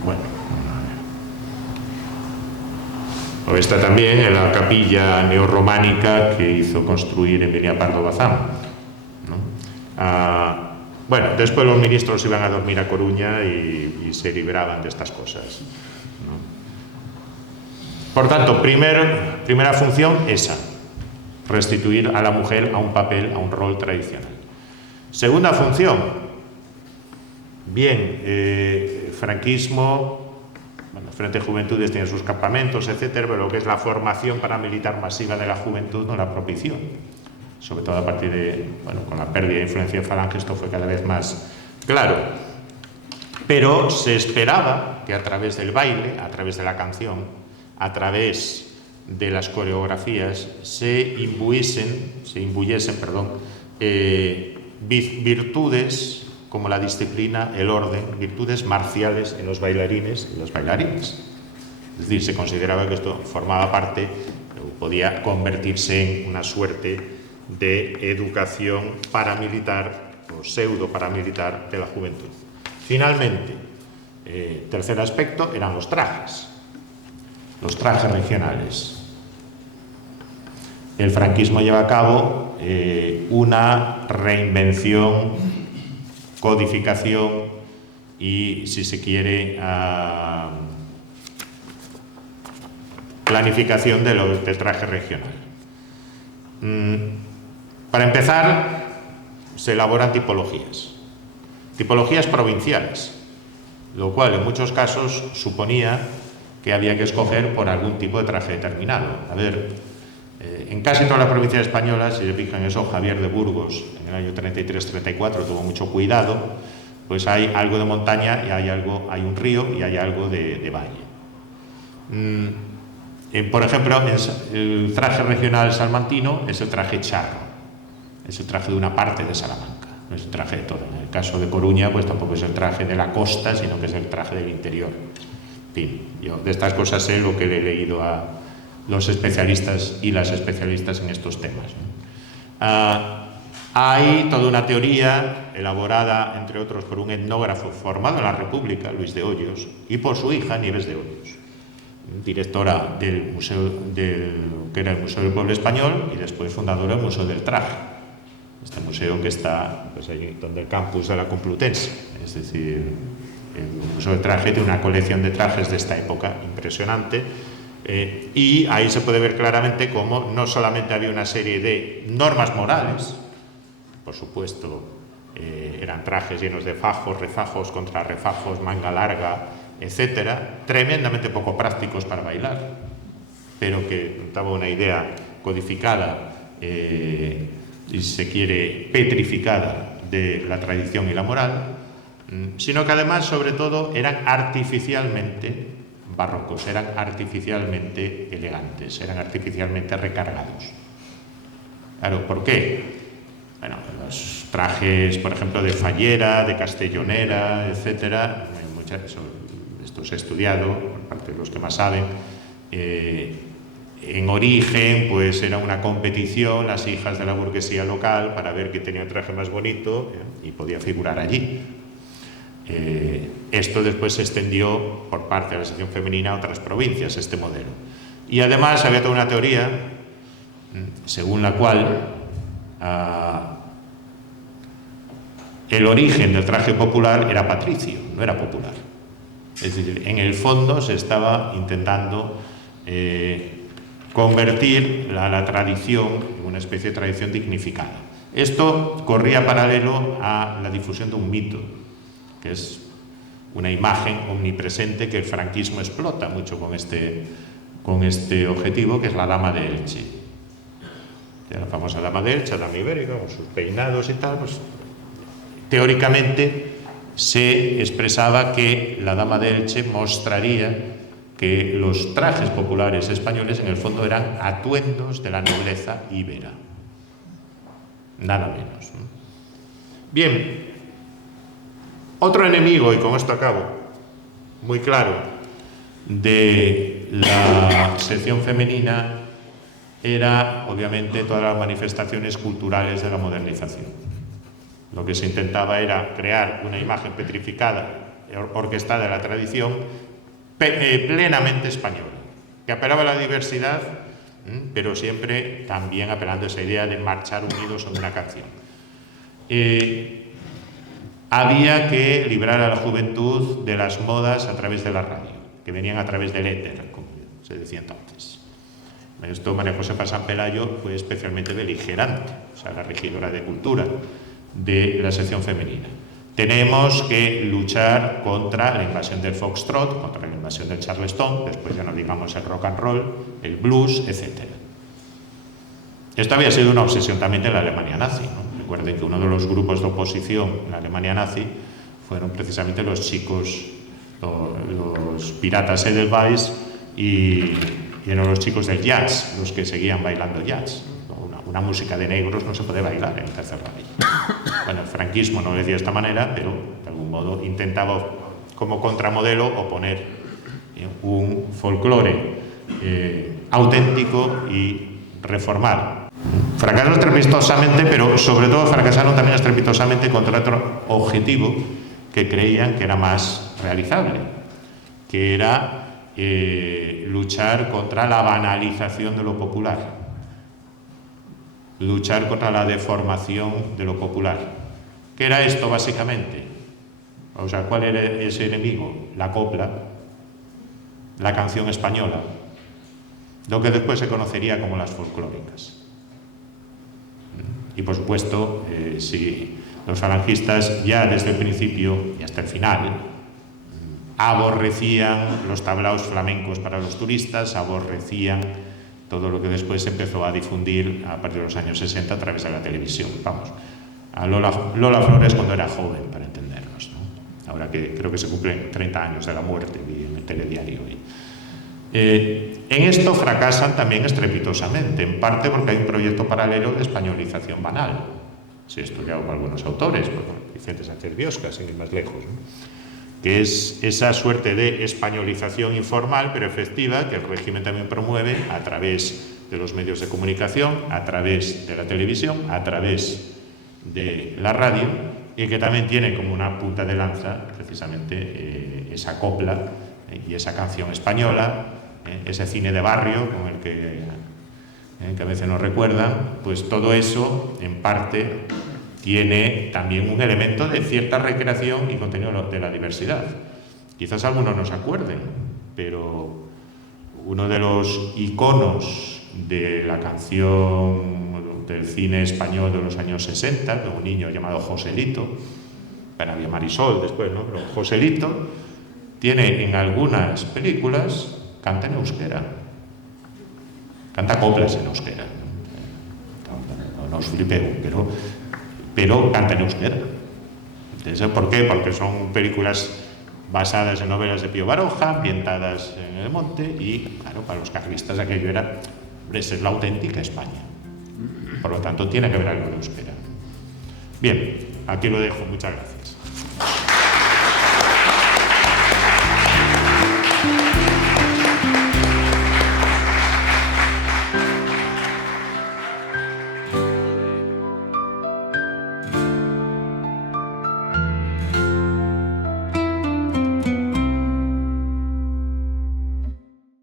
Bueno. O esta también en la capilla neorrománica que hizo construir Emilia Pardo Bazán, ¿no? Bueno, después los ministros iban a dormir a Coruña y se libraban de estas cosas, ¿no? Por tanto, primera función esa, restituir a la mujer a un papel, a un rol tradicional. Segunda función, bien, franquismo, bueno, Frente de Juventudes tiene sus campamentos, etcétera, pero lo que es la formación paramilitar masiva de la juventud no la propició. Sobre todo a partir de, bueno, con la pérdida de influencia de Falange, esto fue cada vez más claro. Pero se esperaba que a través del baile, a través de la canción, a través de las coreografías, se imbuyesen, virtudes como la disciplina, el orden, virtudes marciales en los bailarines y los bailarines. Es decir, se consideraba que esto formaba parte, podía convertirse en una suerte de educación paramilitar o pseudo paramilitar de la juventud. Finalmente, tercer aspecto, eran los trajes regionales. el franquismo lleva a cabo una reinvención, codificación y, si se quiere, planificación del traje regional. Para empezar, se elaboran tipologías provinciales, lo cual en muchos casos suponía que había que escoger por algún tipo de traje determinado. A ver, en casi todas las provincias españolas, si se fijan eso, Javier de Burgos en el año 33-34 tuvo mucho cuidado, pues hay algo de montaña y hay un río y hay algo de valle. Por ejemplo, el traje regional salmantino es el traje charro, es el traje de una parte de Salamanca, no es el traje de todo. En el caso de Coruña, pues tampoco es el traje de la costa, sino que es el traje del interior. En fin, yo de estas cosas sé lo que le he leído a los especialistas y las especialistas en estos temas, ¿no? Hay toda una teoría elaborada, entre otros, por un etnógrafo formado en la República, Luis de Hoyos, y por su hija, Nieves de Hoyos, directora del museo que era el Museo del Pueblo Español y después fundadora del Museo del Traje, este museo que está pues allí donde el campus de la Complutense, es decir, el Museo del Traje tiene una colección de trajes de esta época impresionante, y ahí se puede ver claramente cómo no solamente había una serie de normas morales, por supuesto, eran trajes llenos de fajos, refajos, contrarrefajos, manga larga, etcétera, tremendamente poco prácticos para bailar, pero que daba una idea codificada y, si se quiere, petrificada de la tradición y la moral, sino que además, sobre todo, eran artificialmente barrocos, eran artificialmente elegantes, eran artificialmente recargados. Claro, ¿por qué? Bueno, los trajes, por ejemplo, de fallera, de castellonera, etcétera, esto se ha estudiado por parte de los que más saben. En origen, pues era una competición, las hijas de la burguesía local, para ver quién tenía el traje más bonito, y podía figurar allí. Esto después se extendió por parte de la sección femenina a otras provincias, este modelo. Y además había toda una teoría según la cual el origen del traje popular era patricio, no era popular. Es decir, en el fondo se estaba intentando convertir la tradición en una especie de tradición dignificada. Esto corría paralelo a la difusión de un mito, que es una imagen omnipresente que el franquismo explota mucho con este objetivo, que es la Dama de Elche. La famosa Dama de Elche, Dama ibérica, con sus peinados y tal, pues, teóricamente se expresaba que la Dama de Elche mostraría que los trajes populares españoles en el fondo eran atuendos de la nobleza íbera. Nada menos, ¿no? Bien, otro enemigo, y con esto acabo, muy claro, de la sección femenina era, obviamente, todas las manifestaciones culturales de la modernización. Lo que se intentaba era crear una imagen petrificada, orquestada de la tradición, plenamente española, que apelaba a la diversidad, pero siempre también apelando a esa idea de marchar unidos en una canción. Había que librar a la juventud de las modas a través de la radio, que venían a través del éter, como se decía entonces. Esto María Josefa San Pelayo fue especialmente beligerante, o sea, la regidora de Cultura de la sección femenina. Tenemos que luchar contra la invasión del foxtrot, contra la invasión del charleston, después ya no digamos el rock and roll, el blues, etc. Esto había sido una obsesión también de la Alemania nazi, ¿no? Recuerden que uno de los grupos de oposición en la Alemania nazi fueron precisamente los chicos, los piratas Edelweiss y eran los chicos del jazz, los que seguían bailando jazz. Una música de negros no se puede bailar en el Tercer Reich. Bueno, el franquismo no lo decía de esta manera, pero de algún modo intentaba como contramodelo oponer un folclore auténtico y reformar. Fracasaron estrepitosamente, pero sobre todo fracasaron también estrepitosamente contra otro objetivo que creían que era más realizable, que era luchar contra la banalización de lo popular. luchar contra la deformación de lo popular. ¿Qué era esto básicamente? O sea, ¿cuál era ese enemigo? La copla, la canción española, lo que después se conocería como las folclóricas. Y por supuesto, si los falangistas ya desde el principio y hasta el final aborrecían los tablaos flamencos para los turistas, aborrecían todo lo que después se empezó a difundir a partir de los años 60 a través de la televisión. Vamos, a Lola Flores cuando era joven, para entendernos, ¿no? Ahora que creo que se cumplen 30 años de la muerte, vi en el telediario hoy. En esto fracasan también estrepitosamente, en parte porque hay un proyecto paralelo de españolización banal. Se ha estudiado por algunos autores, por Vicente Sánchez Biosca, sin ir más lejos, ¿no? Que es esa suerte de españolización informal pero efectiva que el régimen también promueve a través de los medios de comunicación, a través de la televisión, a través de la radio, y que también tiene como una punta de lanza precisamente esa copla y esa canción española, ese cine de barrio con el que a veces nos recuerdan. Pues todo eso en parte tiene también un elemento de cierta recreación y contenido de la diversidad. Quizás algunos no se acuerden, pero uno de los iconos de la canción del cine español de los años 60, de un niño llamado Joselito, bueno, había Marisol después, ¿no? Pero Joselito tiene en algunas películas, canta en euskera, canta coplas en euskera. No os flipeu, pero canta en euskera. Entonces, ¿por qué? Porque son películas basadas en novelas de Pío Baroja, ambientadas en el monte, y claro, para los carlistas aquello era, esa es la auténtica España. Por lo tanto, tiene que ver algo en euskera. Bien, aquí lo dejo. Muchas gracias.